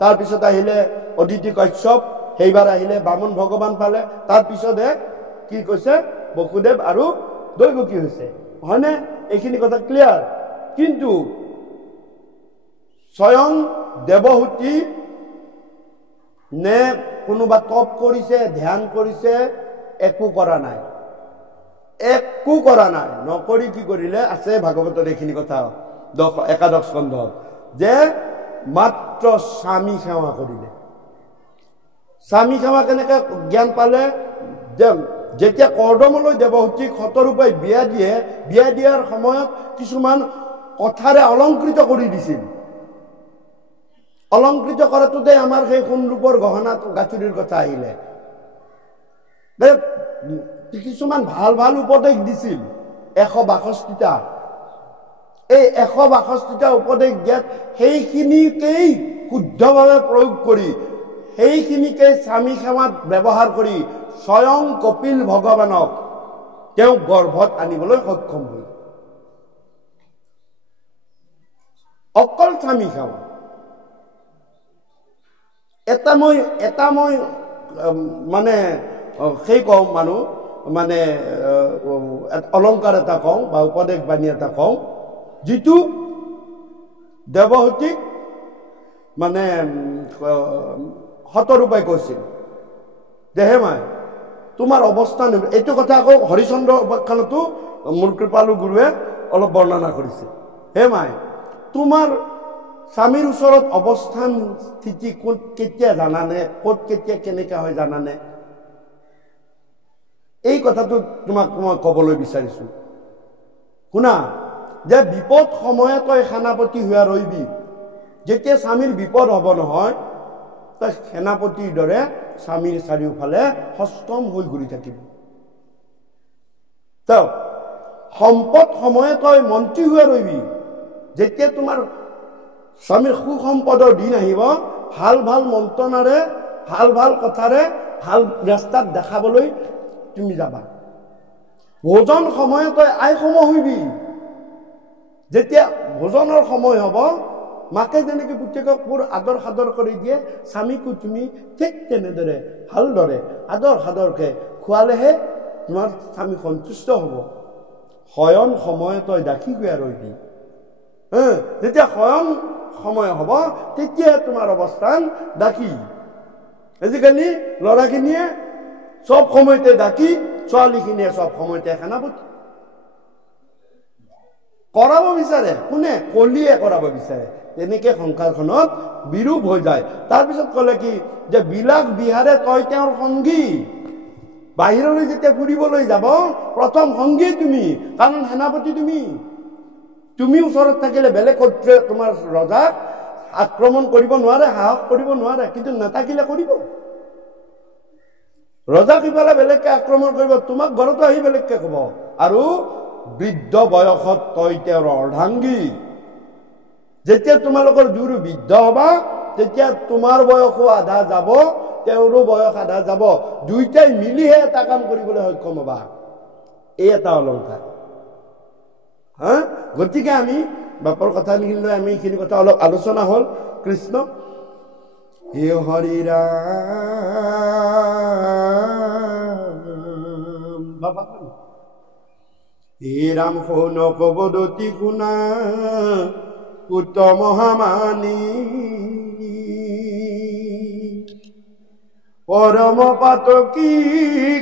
তাৰপিছত আহিলে অদিতি কশ্যপ, সেইবাৰ আহিলে বামন ভগৱান পালে। তাৰপিছতহে কি কৈছে? বসুদেৱ আৰু দৈৱকী হৈছে, হয়নে? এইখিনি কথা ক্লিয়াৰ। কিন্তু স্বয়ং দেৱহূতি নে কোনোবা তপ কৰিছে, ধ্যান কৰিছে? একো কৰা নাই। নকৰি কি কৰিলে? আছে ভাগৱতত এইখিনি কথা, একাদশ স্কন্ধ, যে মাত্ৰ স্বামী সেৱা কৰিলে। স্বামী সেৱা কেনেকে জ্ঞান পালে? যেতিয়া কৰ্দমলৈ দেৱহূতিক শতৰূপাই বিয়া দিয়ে, বিয়া দিয়াৰ সময়ত কিছুমান কথাৰে অলংকৃত কৰি দিছিল। অলংকৃত কৰাটোতে আমাৰ সেই সোণৰূপৰ গহনা গাঁঠৰিৰ কথা আহিলে। কিছুমান ভাল ভাল উপদেশ দিছিল, 162টা। এই 162টা উপদেশ দিয়াত সেইখিনিকেই শুদ্ধভাৱে প্ৰয়োগ কৰি, সেইখিনিকে স্বামী সেৱাত ব্যৱহাৰ কৰি স্বয়ং কপিল ভগৱানক তেওঁ গৰ্ভত আনিবলৈ সক্ষম হ'ল। অকল স্বামী সেৱা। এটা মই মানে সেই কওঁ, মানুহ মানে অলংকাৰ এটা কওঁ বা উপদেশ বাণী এটা কওঁ, যিটো দেৱহূতিক মানে শতৰূপাই কৈছিল যে হে মাই, তোমাৰ অৱস্থা এইটো কথা আকৌ হৰিচন্দ্ৰ উপাখ্যানতো মোৰ কৃপালু গুৰুৱে অলপ বৰ্ণনা কৰিছে। হে মাই, তোমাৰ স্বামীৰ ওচৰত অৱস্থান স্থিতি ক'ত কেতিয়া জানানে? ক'ত কেতিয়া কেনেকা হয় জানানে? এই কথাটো তোমাক মই ক'বলৈ বিচাৰিছো। শুনা, যে বিপদ সময়ে তই সেনাপতি হোৱা ৰৈবি। যেতিয়া স্বামীৰ বিপদ হ'ব নহয়, তই সেনাপতিৰ দৰে স্বামীৰ চাৰিওফালে সষ্টম হৈ ঘূৰি থাকিবি। সম্পদ সময়ে তই মন্ত্ৰী হোৱা ৰৈবি। যেতিয়া তোমাৰ স্বামীৰ সুসম্পদৰ দিন আহিব, ভাল ভাল মন্ত্ৰণাৰে, ভাল ভাল কথাৰে, ভাল ৰাস্তাত দেখাবলৈ তুমি যাবা। ভোজন সময়ে তই আইসম হইবি। যেতিয়া ভোজনৰ সময় হ'ব, মাকে যেনেকৈ পুতেকক বৰ আদৰ সাদৰ কৰি দিয়ে, স্বামীকো তুমি ঠিক তেনেদৰে ভালদৰে আদৰ সাদৰকে খোৱালেহে তোমাৰ স্বামী সন্তুষ্ট হ'ব। শয়ন সময়ে তই ডাকি গৈ ৰৈবি। যেতিয়া শয়ন সময় হ'ব, তেতিয়া তোমাৰ অৱস্থান ডাকি। আজিকালি ল'ৰাখিনিয়ে চব সময়তে ডাকি, ছোৱালীখিনিয়ে চব সময়তে সেনাপতি কৰাব বিচাৰে। কোনে? কলিয়ে কৰাব বিচাৰে। তেনেকে সংসাৰখনত বিৰূপ হৈ যায়। তাৰপিছত ক'লে কি, যে বিলাস বিহাৰে তই তেওঁৰ সংগী। বাহিৰলৈ যেতিয়া ফুৰিবলৈ যাব, প্ৰথম সংগী তুমি, কাৰণ সেনাপতি তুমি। তুমি ওচৰত থাকিলে বেলেগ শত্ৰুৱে তোমাৰ ৰজাক আক্ৰমণ কৰিব নোৱাৰে, সাহস কৰিব নোৱাৰে, কিন্তু নাথাকিলে কৰিব। ৰজাক ইফালে বেলেগকে আক্ৰমণ কৰিব, তোমাক ঘৰতো আহি বেলেগকে ক'ব। আৰু বৃদ্ধ বয়সত তই তেওঁৰ অৰ্ধাংগী। যেতিয়া তোমালোকৰ দুয়ো বৃদ্ধ হবা, তেতিয়া তোমাৰ বয়সো আধা যাব, তেওঁৰো বয়স আধা যাব, দুইটাই মিলিহে এটা কাম কৰিবলৈ সক্ষম হবা। এই এটা অলংকাৰ। হা, গতিকে আমি বাপৰ কথা লিখিলৈ আমি এইখিনি কথা অলপ আলোচনা হ'ল। কৃষ্ণ হে হৰি ৰাম বাবা হে ৰাম শুন কবদতি শুনা পুত মহামানী পৰম পাতকী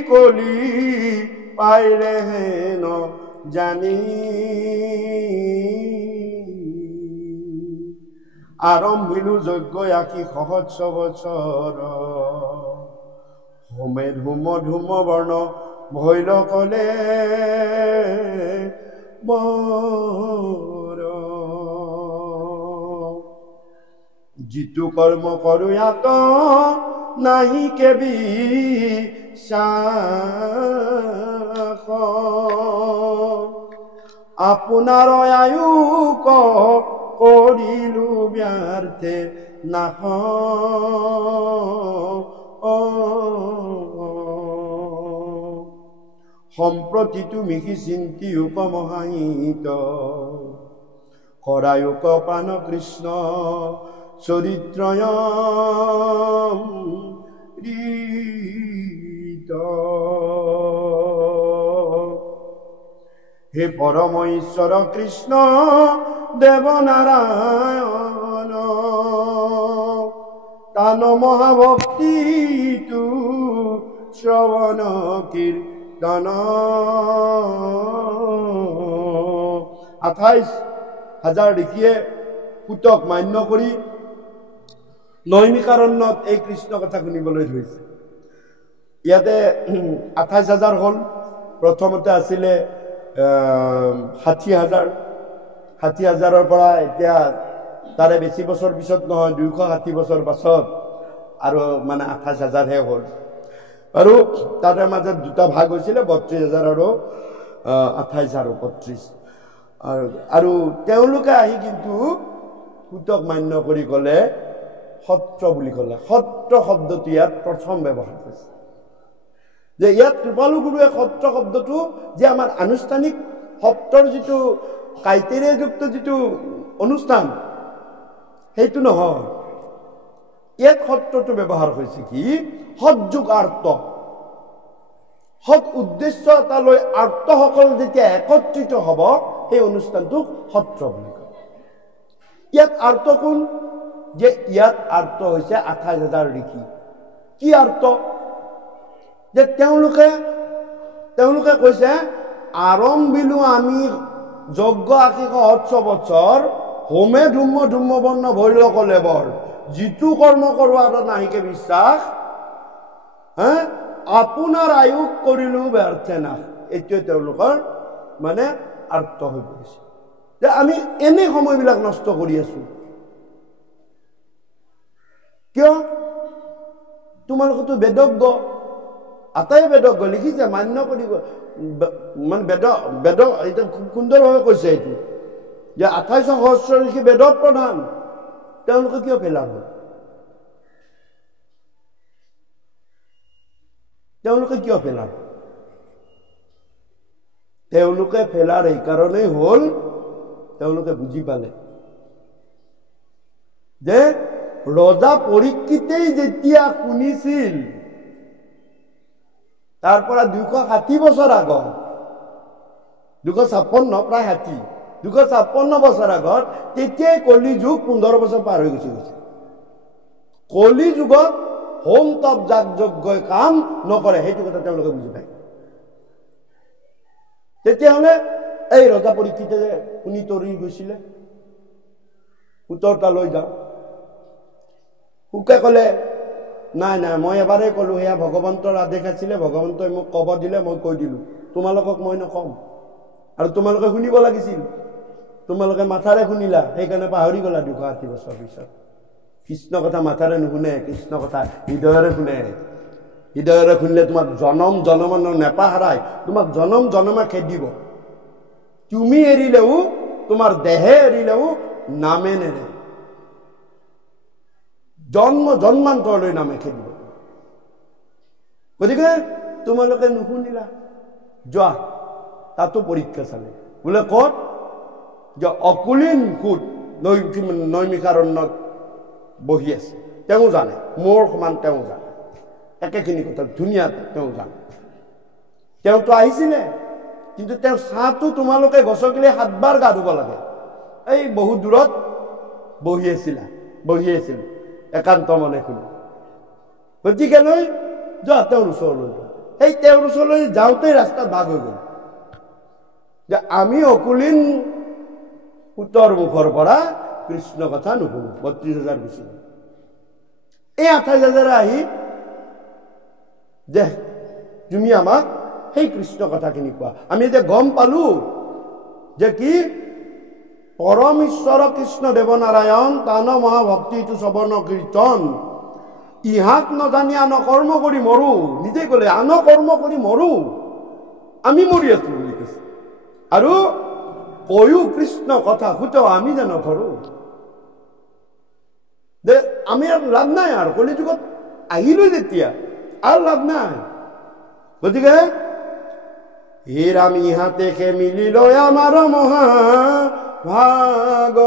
কলি পাইৰে হেন জানি আৰম্ভিলো যজ্ঞ আকি সহস্ৰ বছৰ হোমে ধুম ধুম বৰ্ণ ভৈল কলে বৰ যিটো কৰ্ম কৰো ইয়াত নাহি কেবি আপোনাৰ আয়ুক কৰিলো ব্যৰ্থে নাহ সম্প্ৰতিটো মিহি চিন্তি উপমহাহিত কৰায়ুক প্ৰাণ কৃষ্ণ চৰিত্ৰয় হে পৰম ঈশ্বৰ কৃষ্ণ দেৱ নাৰায়ণ তান মহাভক্তিটো শ্ৰৱণ কীৰ্তন 28,000 দেখিয়ে পুতক মান্য কৰি নৈমিকাৰণ্যত এই কৃষ্ণ কথা শুনিবলৈ ধৰিছে। ইয়াতে 28,000 হ'ল। প্ৰথমতে আছিলে 60,000 পৰা এতিয়া তাৰে বেছি বছৰ পিছত নহয় 260 বছৰ পাছত আৰু মানে 28,000হে হ'ল। আৰু তাৰে মাজত দুটা ভাগ হৈছিলে 32,000 আৰু 28,000 32। আৰু তেওঁলোকে আহি কিন্তু পুতক মান্য কৰি ক'লে সত্ৰ বুলি ক'লে। সত্ৰ শব্দটো ইয়াত প্ৰথম ব্যৱহাৰ কৰিছে। যে ইয়াত কৃপালু গুৰুৱে সত্ৰ শব্দটো যে আমাৰ আনুষ্ঠানিক সত্ৰৰ যিটো কাইটেৰিয়াযুক্ত যিটো অনুষ্ঠান সেইটো নহয়। ইয়াত সত্ৰটো ব্যৱহাৰ হৈছে কি সৎযোগাৰ্ত, সৎ উদ্দেশ্য এটা লৈ আৰ্তসকল যেতিয়া একত্ৰিত হ'ব সেই অনুষ্ঠানটোক সত্ৰ বুলি কয়। ইয়াত আৰ্ত কোন? যে ইয়াত আৰ্ত হৈছে 28,000 ঋষি। কি আৰ্ত? যে তেওঁলোকে কৈছে আৰম্ভিলো আমি যজ্ঞ আশী সহস্ৰ বছৰ হোমে ধুম্ম ধুম্ম বৰ্ণ ভৈল কলে বৰ যিটো কৰ্ম কৰোৱাৰ নাহিকে বিশ্বাস আপোনাৰ আয়ুস কৰিলো ব্যৰ্থে না। এইটোৱে তেওঁলোকৰ মানে আৰ্ত হৈ পৰিছে যে আমি এনে সময়বিলাক নষ্ট কৰি আছো। কিয়? তোমালোকতো বেদজ্ঞ, আটাই বেদজ্ঞ লিখিছে মান্য কৰিব মানে বেদ এইটো খুব সুন্দৰভাৱে কৈছে এইটো যে 28 সহস্ৰ ঋষি বেদত প্ৰধান। তেওঁলোকে কিয় ফেলাৰ হ'ল? তেওঁলোকে কিয় ফেলাৰ? তেওঁলোকে ফেলাৰ এই কাৰণেই হ'ল তেওঁলোকে বুজি পালে যে ৰজা পৰীক্ষিতেই যেতিয়া শুনিছিল তাৰ পৰা 260 বছৰ আগত 256 প্ৰায় 60 256 বছৰ আগত তেতিয়াই কলি যুগ 15 বছৰ পাৰ হৈ গৈছে। কলি যুগত হোম তপ যাগ যজ্ঞই কাম নকৰে সেইটো কথা তেওঁলোকে বুজি পায়। তেতিয়াহ'লে এই ৰজা পৰীক্ষিতে শুনি তৰি গৈছিলে উত্তৰটা লৈ যাওঁ। সুকে ক'লে নাই নাই মই এবাৰেই ক'লো সেয়া ভগৱন্তৰ আদেশ আছিলে, ভগৱন্তই মোক ক'ব দিলে মই কৈ দিলো, তোমালোকক মই নকম। আৰু তোমালোকে শুনিব লাগিছিল, তোমালোকে মাথাৰে শুনিলা সেইকাৰণে পাহৰি গলা 260 বছৰ পিছত। কৃষ্ণ কথা মাথাৰে নুশুনে, কৃষ্ণ কথা হৃদয়ৰে শুনে। হৃদয়ৰে শুনিলে তোমাক জনম জনমৰ নেপাহৰাই তোমাক জনম জনমে খেদিব। তুমি এৰিলেও তোমাৰ দেহে এৰিলেও নামে নেৰে, জন্ম জন্মান্তৰলৈ নামে খেদিব। গতিকে তোমালোকে নুশুনিলা, যোৱা তাতো পৰীক্ষা চালে। বোলে ক'ত? যে অকুলীন সুত নৈমিষাৰণ্যত বহি আছে। তেওঁ জানে, মোৰ সমান তেওঁ জানে, একেখিনি কথা ধুনীয়া তেওঁ জানে। তেওঁতো আহিছিলে, কিন্তু তেওঁ চাহটো তোমালোকে গছকিলে 7 বাৰ গা ধুব লাগে। এই বহুত দূৰত বহি আছিল একান্ত মনে শুনি। গতিকে লৈ যোৱা তেওঁৰ ওচৰলৈ যোৱা। সেই তেওঁৰ ওচৰলৈ যাওঁতেই ৰাস্তাত ভাগ হৈ গ'ল যে আমি অকুলীন উত্তৰ মুখৰ পৰা কৃষ্ণ কথা নুশুনো। 32,000 গুচি গ'ল। এই 28,000 আহি যে তুমি আমাক সেই কৃষ্ণ কথাখিনি কোৱা। আমি এতিয়া গম পালো যে কি পৰম ঈশ্বৰ কৃষ্ণ দেৱনাৰায়ণ তান মহাভক্তি ইটো শ্ৰৱণ কীৰ্তন, ইহাক নজানি আন কৰ্ম কৰি মৰো। নিজে ক'লে আন কৰ্ম কৰি মৰো, আমি মৰি আছো বুলি কৈছে। আৰু কৈও কৃষ্ণ কথা সুত আমি যে নধৰো। যে আমি আৰু লাভ নাই, আৰু কলি যুগত আহিলো যেতিয়া আৰু লাভ নাই। গতিকে হে ৰাম ইহাতে খে মিলিল আমাৰ মহা ভাগ,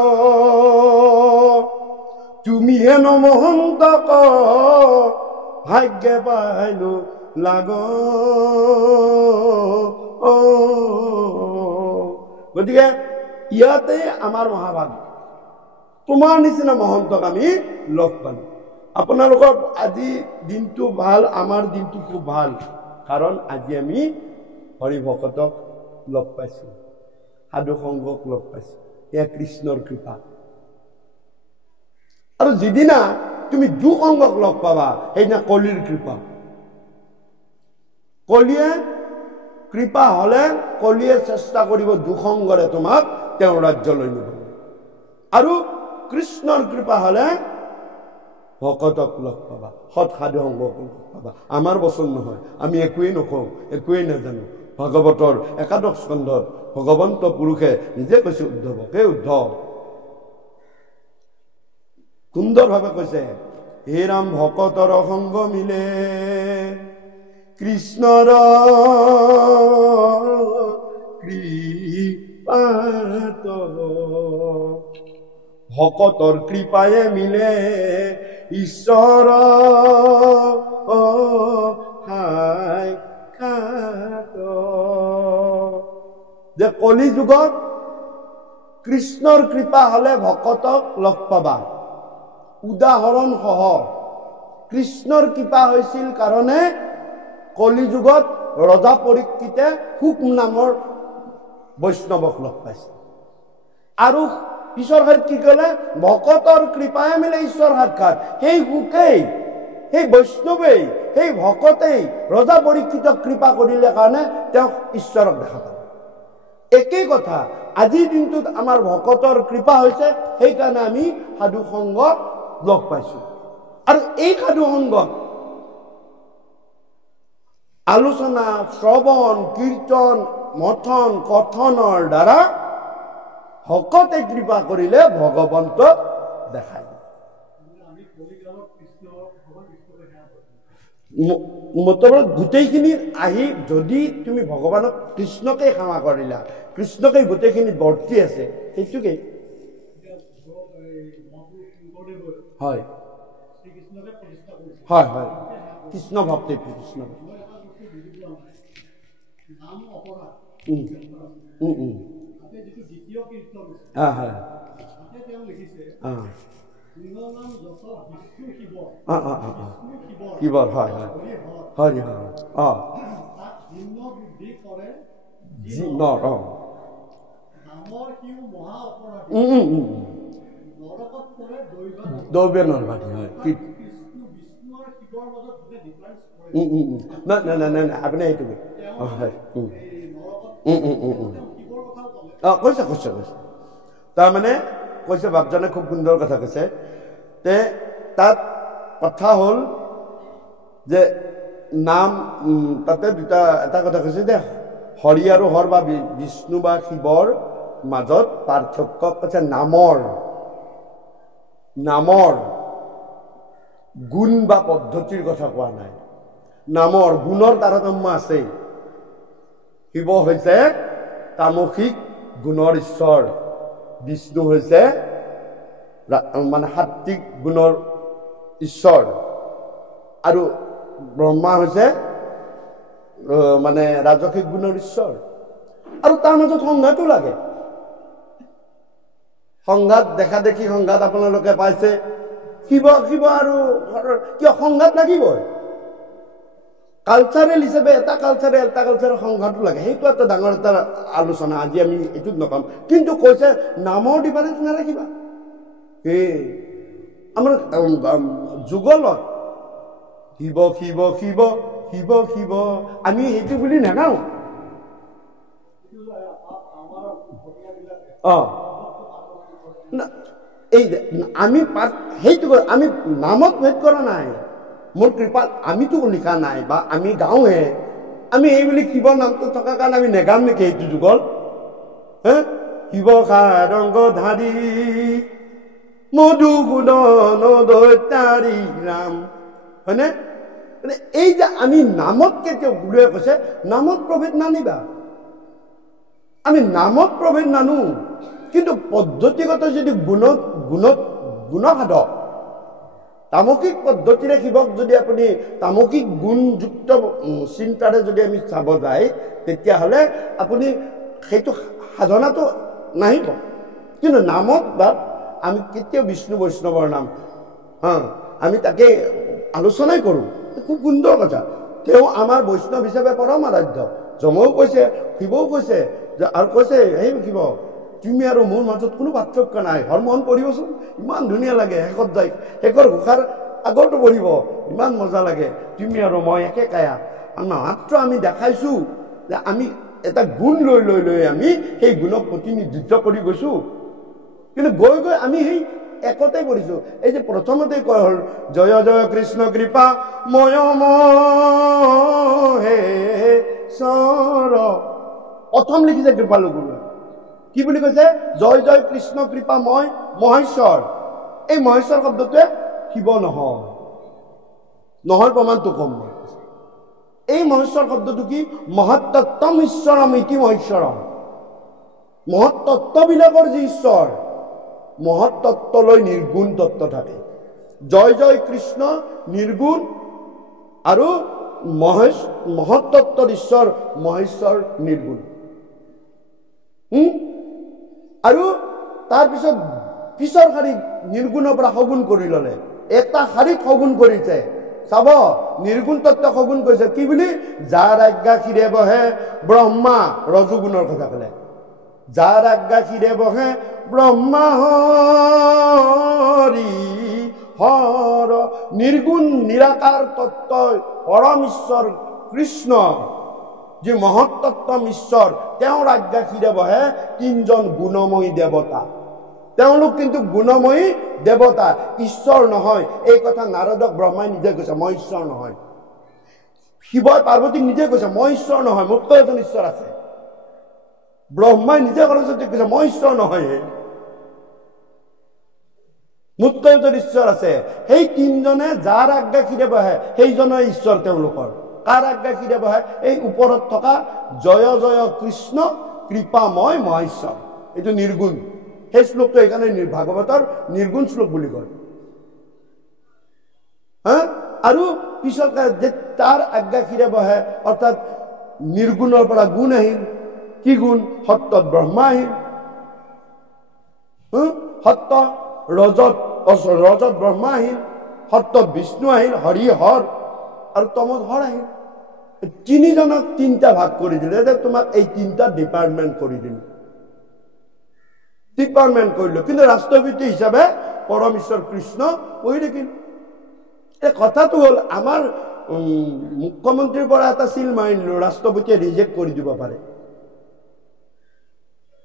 তুমি হেন মহন্তক ভাগ্যে পাইলো লাগ। গতিকে ইয়াতে আমাৰ মহাভাগ, তোমাৰ নিচিনা মহন্তক আমি লগ পালো। আপোনালোকৰ আজি দিনটো ভাল, আমাৰ দিনটো খুব ভাল, কাৰণ আজি আমি হৰি ভকতক লগ পাইছো, সাধু সংগক লগ পাইছো। এয়া কৃষ্ণৰ কৃপা। আৰু যিদিনা তুমি দুসংগক লগ পাবা, সেইদিনা কলিৰ কৃপা। কলিয়ে কৃপা হলে কলিয়ে চেষ্টা কৰিব দুসংগৰে তোমাক তেওঁৰ ৰাজ্যলৈ নিব। আৰু কৃষ্ণৰ কৃপা হলে ভকতক লগ পাবা, সৎ সাধু সংগক লগ পাবা। আমাৰ বচন নহয়, আমি একোৱেই নকওঁ, একোৱেই নাজানো। ভাগৱতৰ 11 স্কন্ধত ভগৱন্ত পুৰুষে নিজে কৈছে উদ্ধৱক, হে উদ্ধৱ, সুন্দৰভাৱে কৈছে, হে ৰাম ভকতৰ সংগ মিলে কৃষ্ণৰ কৃপাত, ভকতৰ কৃপায়ে মিলে ঈশ্বৰ সাক্ষাৎ। যে কলি যুগত কৃষ্ণৰ কৃপা হলে ভকতক লগ পাবা। উদাহৰণ সহ কৃষ্ণৰ কৃপা হৈছিল কাৰণে কলি যুগত ৰজা পৰীক্ষিতে শুক নামৰ বৈষ্ণৱক লগ পাইছিল। আৰু পিছৰ শাৰীত কি কলে? ভকতৰ কৃপায়ে মিলে ঈশ্বৰ সাক্ষাৎ। সেই শুকেই, সেই বৈষ্ণৱেই, সেই ভকতেই ৰজা পৰীক্ষিতক কৃপা কৰিলে কাৰণে তেওঁক ঈশ্বৰক দেখা পালে। একেই কথা, আজিৰ দিনটোত আমাৰ ভকতৰ কৃপা হৈছে, সেইকাৰণে আমি সাধু সংগক লগ পাইছো। আৰু এই সাধু সংগত আলোচনা, শ্ৰৱণ, কীৰ্তন, মথন, কথনৰ দ্বাৰা ভকতে কৃপা কৰিলে ভগৱন্তক দেখায়। মতলব গোটেইখিনি আহি যদি তুমি ভগৱানক কৃষ্ণকে সেৱা কৰিলা, কৃষ্ণকে গোটেইখিনি বৰ্তি আছে, সেইটোকেই হয় হয় হয় কৃষ্ণ ভক্তি। কৃষ্ণ শিৱৰ হয় হয় হৰি হয় দৈবে নৰবাদী হয়। নাই আপুনি এইটো কৈছে কৈছে কৈছে তাৰমানে কৈছে, বাপজনে খুব সুন্দৰ কথা কৈছে। তে তাত কথা হ'ল যে নাম, তাতে দুটা, এটা কথা কৈছে যে হৰি আৰু হৰ বা বিষ্ণু বা শিৱৰ মাজত পাৰ্থক্য কৈছে নামৰ গুণ বা পদ্ধতিৰ কথা কোৱা নাই। নামৰ গুণৰ তাৰতম্য আছে। শিৱ হৈছে তামসিক গুণৰ ঈশ্বৰ, বিষ্ণু হৈছে মানে সাত্বিক গুণৰ ঈশ্বৰ, আৰু ব্ৰহ্মা হৈছে মানে ৰাজসিক গুণৰ ঈশ্বৰ। আৰু তাৰ মাজত সংঘাতো লাগে। সংঘাত দেখা দেখি সংঘাত আপোনালোকে পাইছে। শিৱ শিৱ আৰু কিয় সংঘাত লাগিবই। কালচাৰেল হিচাপে এটা কালচাৰৰ সংঘাতো লাগে। সেইটো এটা ডাঙৰ এটা আলোচনা, আজি আমি এইটোত নকম। কিন্তু কৈছে নামৰ ডিফাৰেঞ্চ নাৰাখিবা। আমাৰ যুগলত শিৱ শিৱ শিৱ শিৱ শিৱ আমি সেইটো বুলি নাগাওঁ। এই আমি সেইটো আমি নামত ভেদ কৰা নাই। মোৰ কৃপাত আমিতো লিখা নাই বা আমি গাওঁহে। আমি এই বুলি শিৱ নামটো থকাৰ কাৰণে আমি নেগাম নেকি এইটো যুগল? শিৱ সাৰংগ ধাৰী মধুসূদন দৈতাৰী ৰাম, হয়নে? এই যে আমি নামত কেতিয়াও গুৰুৱে কৈছে নামত প্ৰভেদ নানিবা। আমি নামত প্ৰভেদ নানো, কিন্তু পদ্ধতিগত যদি গুণসাধক তামসিক পদ্ধতিৰে শিৱক যদি আপুনি তামসিক গুণযুক্ত চিন্তাৰে যদি আমি চাব যায়, তেতিয়াহ'লে আপুনি সেইটো সাধনাটো নাহিব। কিন্তু নামত বা আমি কেতিয়াও বিষ্ণু বৈষ্ণৱৰ নাম আমি তাকে আলোচনাই কৰোঁ। খুব সুন্দৰ কথা। তেওঁ আমাৰ বৈষ্ণৱ হিচাপে পৰম আৰাধ্য। যমেও কৈছে, শিৱও কৈছে যে, আৰু কৈছে সেই শিৱ তুমি আৰু মোৰ মাজত কোনো পাৰ্থক্য নাই। হৰমোহন পঢ়িবচোন, ইমান ধুনীয়া লাগে। শেষত যায় শেষৰ ঘোষাৰ আগতো পঢ়িব, ইমান মজা লাগে। তুমি আৰু মই একে কায়া। মাত্ৰ আমি দেখাইছো যে আমি এটা গুণ লৈ লৈ লৈ আমি সেই গুণক প্ৰতিনিধিত্ব কৰি গৈছো। কিন্তু গৈ গৈ আমি সেই একতে কৰিছো। এই যে প্ৰথমতে কোৱা হ'ল জয় জয় কৃষ্ণ কৃপা ময় হে চৰ, প্ৰথম লিখিছে কৃপালু গুৰুৱে। কি বুলি কৈছে? জয় জয় কৃষ্ণ কৃপা মই মহেশ্বৰ। এই মহেশ্বৰ শব্দটোৱে শিৱ নহয়, নহয় প্ৰমাণটো কম। এই মহেশ্বৰ শব্দটো কি? মহত্তত্বম ঈশ্বৰম ইতি মহেশ্বৰম। মহত্তত্ববিলাকৰ যি ঈশ্বৰ, মহত্তত্বলৈ নিৰ্গুণ তত্ত্ব থাকে। জয় জয় কৃষ্ণ নিৰ্গুণ, আৰু মহত্তত্বৰ ঈশ্বৰ মহেশ্বৰ নিৰ্গুণ। আৰু তাৰপিছত পিছৰ শাৰীত নিৰ্গুণৰ পৰা সগুণ কৰি ললে। এটা শাৰীত সগুণ কৰিছে, চাব নিৰ্গুণ তত্ত্ব সগুণ কৰিছে কি বুলি? যাৰ আজ্ঞা শিৰে বহে ব্ৰহ্মা, ৰজুগুণৰ কথা ক'লে। যাৰ আজ্ঞা শিৰে বহে ব্ৰহ্মা হৰি হৰ, নিৰ্গুণ নিৰাকাৰ তত্ত্ব পৰম ঈশ্বৰ কৃষ্ণ, যি মহত্তত্বম ঈশ্বৰ, তেওঁৰ আজ্ঞা শিৰে বহে তিনজন গুণময়ী দেৱতা। তেওঁলোক কিন্তু গুণময়ী দেৱতা, ঈশ্বৰ নহয়। এই কথা নাৰদক ব্ৰহ্মাই নিজে কৈছে, মই ঈশ্বৰ নহয়। শিৱই পাৰ্বতীক নিজে কৈছে, মই ঈশ্বৰ নহয়, মোতকৈ এজন ঈশ্বৰ আছে। ব্ৰহ্মাই নিজে সৰস্বতীক কৈছে, মই ঈশ্বৰ নহয়, মোতকৈ এজন ঈশ্বৰ আছে। সেই তিনজনে যাৰ আজ্ঞা শিৰে বহে সেইজনে ঈশ্বৰ তেওঁলোকৰ। কাৰ আজ্ঞা শিৰে বহে? এই ওপৰত থকা জয় জয় কৃষ্ণ কৃপাময় মহেশ্বৰ, এইটো নিৰ্গুণ। সেই শ্লোকটো সেইকাৰণে ভাগৱতৰ নিৰ্গুণ শ্লোক বুলি কয়। আৰু পিছত যে তাৰ আজ্ঞা শিৰে বহে, অৰ্থাৎ নিৰ্গুণৰ পৰা গুণ আহিল। কি গুণ? সত্যত ব্ৰহ্মা আহিল, সত্য ৰজত ব্ৰহ্মা আহিল, সত্যত বিষ্ণু আহিল, হৰি হৰ, আৰু তমত হৰ আহিল। তিনিজনক তিনিটা ভাগ কৰি দিলে, যে তোমাক এই তিনিটা ডিপাৰ্টমেণ্ট কৰি দিলো, ডিপাৰ্টমেণ্ট কৰিলো। কিন্তু ৰাষ্ট্ৰপতি হিচাপে পৰম ঈশ্বৰ কৃষ্ণ বহি থাকিল। এই কথাটো হ'ল, আমাৰ মুখ্যমন্ত্ৰীৰ পৰা এটা চিল মাৰিলো, ৰাষ্ট্ৰপতিয়ে ৰিজেক্ট কৰি দিব পাৰে,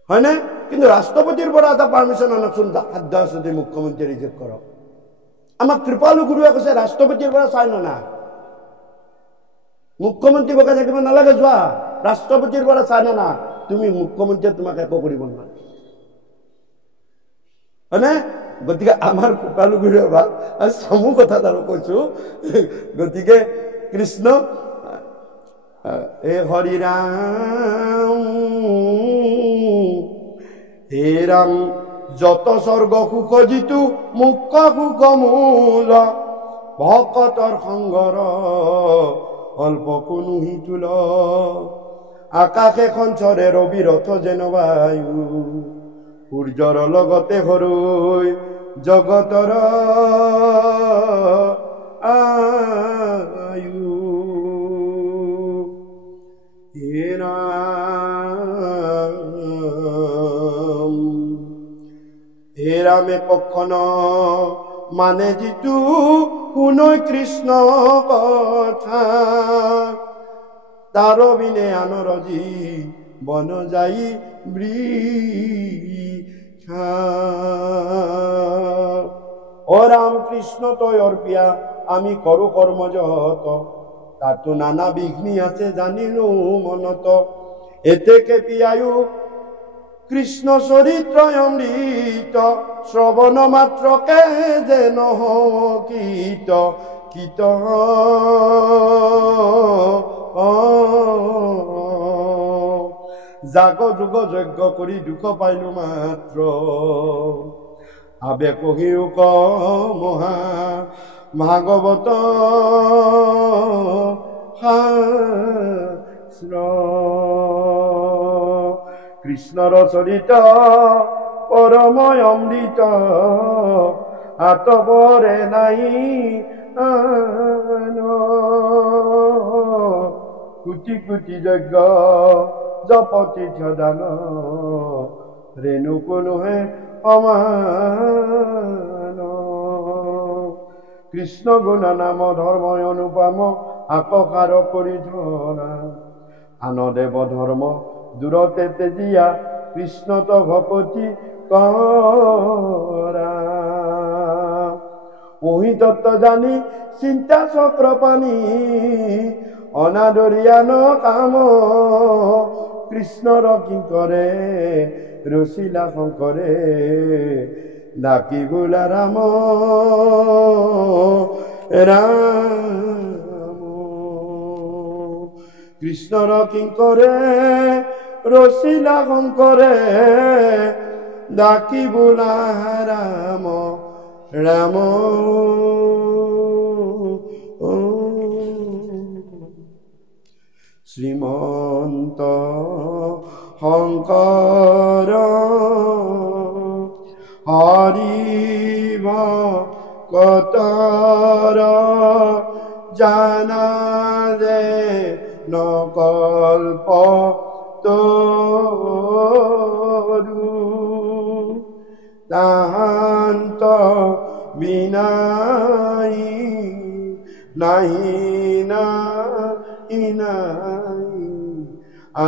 হয়নে? কিন্তু ৰাষ্ট্ৰপতিৰ পৰা এটা পাৰ্মিশ্যন আনকচোন, সাধ্য আছে যদি মুখ্যমন্ত্ৰীয়ে ৰিজেক্ট কৰক। আমাক কৃপালু গুৰুৱে কৈছে ৰাষ্ট্ৰপতিৰ পৰা চাই নানা, মুখ্যমন্ত্ৰী বগাই থাকিব নালাগে, যোৱা ৰাষ্ট্ৰপতিৰ পৰা চাই নানা, তুমি মুখ্যমন্ত্ৰীয়ে তোমাক একো কৰিব নোৱাৰে, হয়নে? গতিকে আমাৰ কৃপালু গুৰুৱে চমু কথা আৰু কৈছো, গতিকে কৃষ্ণ হে হৰি ৰাম হে ৰাম যত স্বৰ্গ সুখ জিতু মুখ্য সুখ মূল ভকতৰ সংগৰ অল্প কোনো হিতুল আকাশ এখন চৰে ৰবি ৰথ যেন বায়ু সূৰ্যৰ লগতে সৰুই জগতৰ আয়ু হে ৰাম হে ৰামে কখন মানে যিটো শুনৈ কৃষ্ণ কথা তাৰ বিনে আনৰ জীৱন যাই বৃথা ও রাম কৃষ্ণ তই অর্পিয়া আমি করু কর্ম যত তাতো নানা বিঘ্নি আছে জানিলো মনত এতে কেপিয়ায়ু কৃষ্ণ চরিত্র অমৃত শ্রবণ মাত্রকে যেন কীত কীত জাগ যুগ যজ্ঞ কৰি দুখ পাইলো মাত্ৰ আবে কহিও ক মহা ভাগৱত শাস্ত্ৰ কৃষ্ণৰ চৰিত পৰময় অমৃত আতপৰে নাই কোটি কোটি যজ্ঞ জপতি দান ৰেণু কোনোহে সমান কৃষ্ণ গুণ নাম ধৰ্ম অনুপম আকসাৰ কৰি ধৰা আন দেৱ ধৰ্ম দূৰতে তেজিয়া কৃষ্ণত ভকতি কৰা ওহি তত্ত্ব জানি চিন্তা চক্ৰ পানী অনাদৰিয়ান কাম কৃষ্ণৰ কি কৰে ৰচিলা শংকৰে ডাকি বোলা ৰাম ৰাম কৃষ্ণৰ কি কৰে ৰচিলা শংকৰে ডাকি বোলা ৰাম ৰাম শ্ৰীমন্ত শংকৰ হৰি ভকতৰ জানা যে নকল্প তৰু তাহান্ত বিনাই নাহি নাই নাই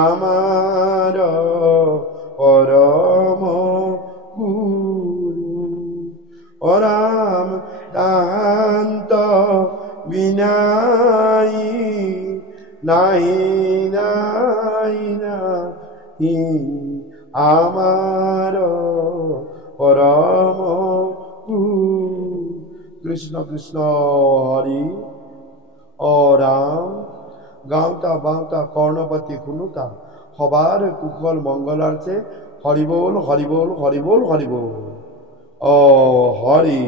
আমার পরম গুরু অরাম তাহান্ত বিনাই নাই নাই নাই আমার পরম গুরু কৃষ্ণ কৃষ্ণ হরি ও রাম গাওতা বাওতা কর্ণপতি শুনুতা সবার কুশল মঙ্গলার্থে হরি বল হরি বল হরি বল হরি বল ও হরি।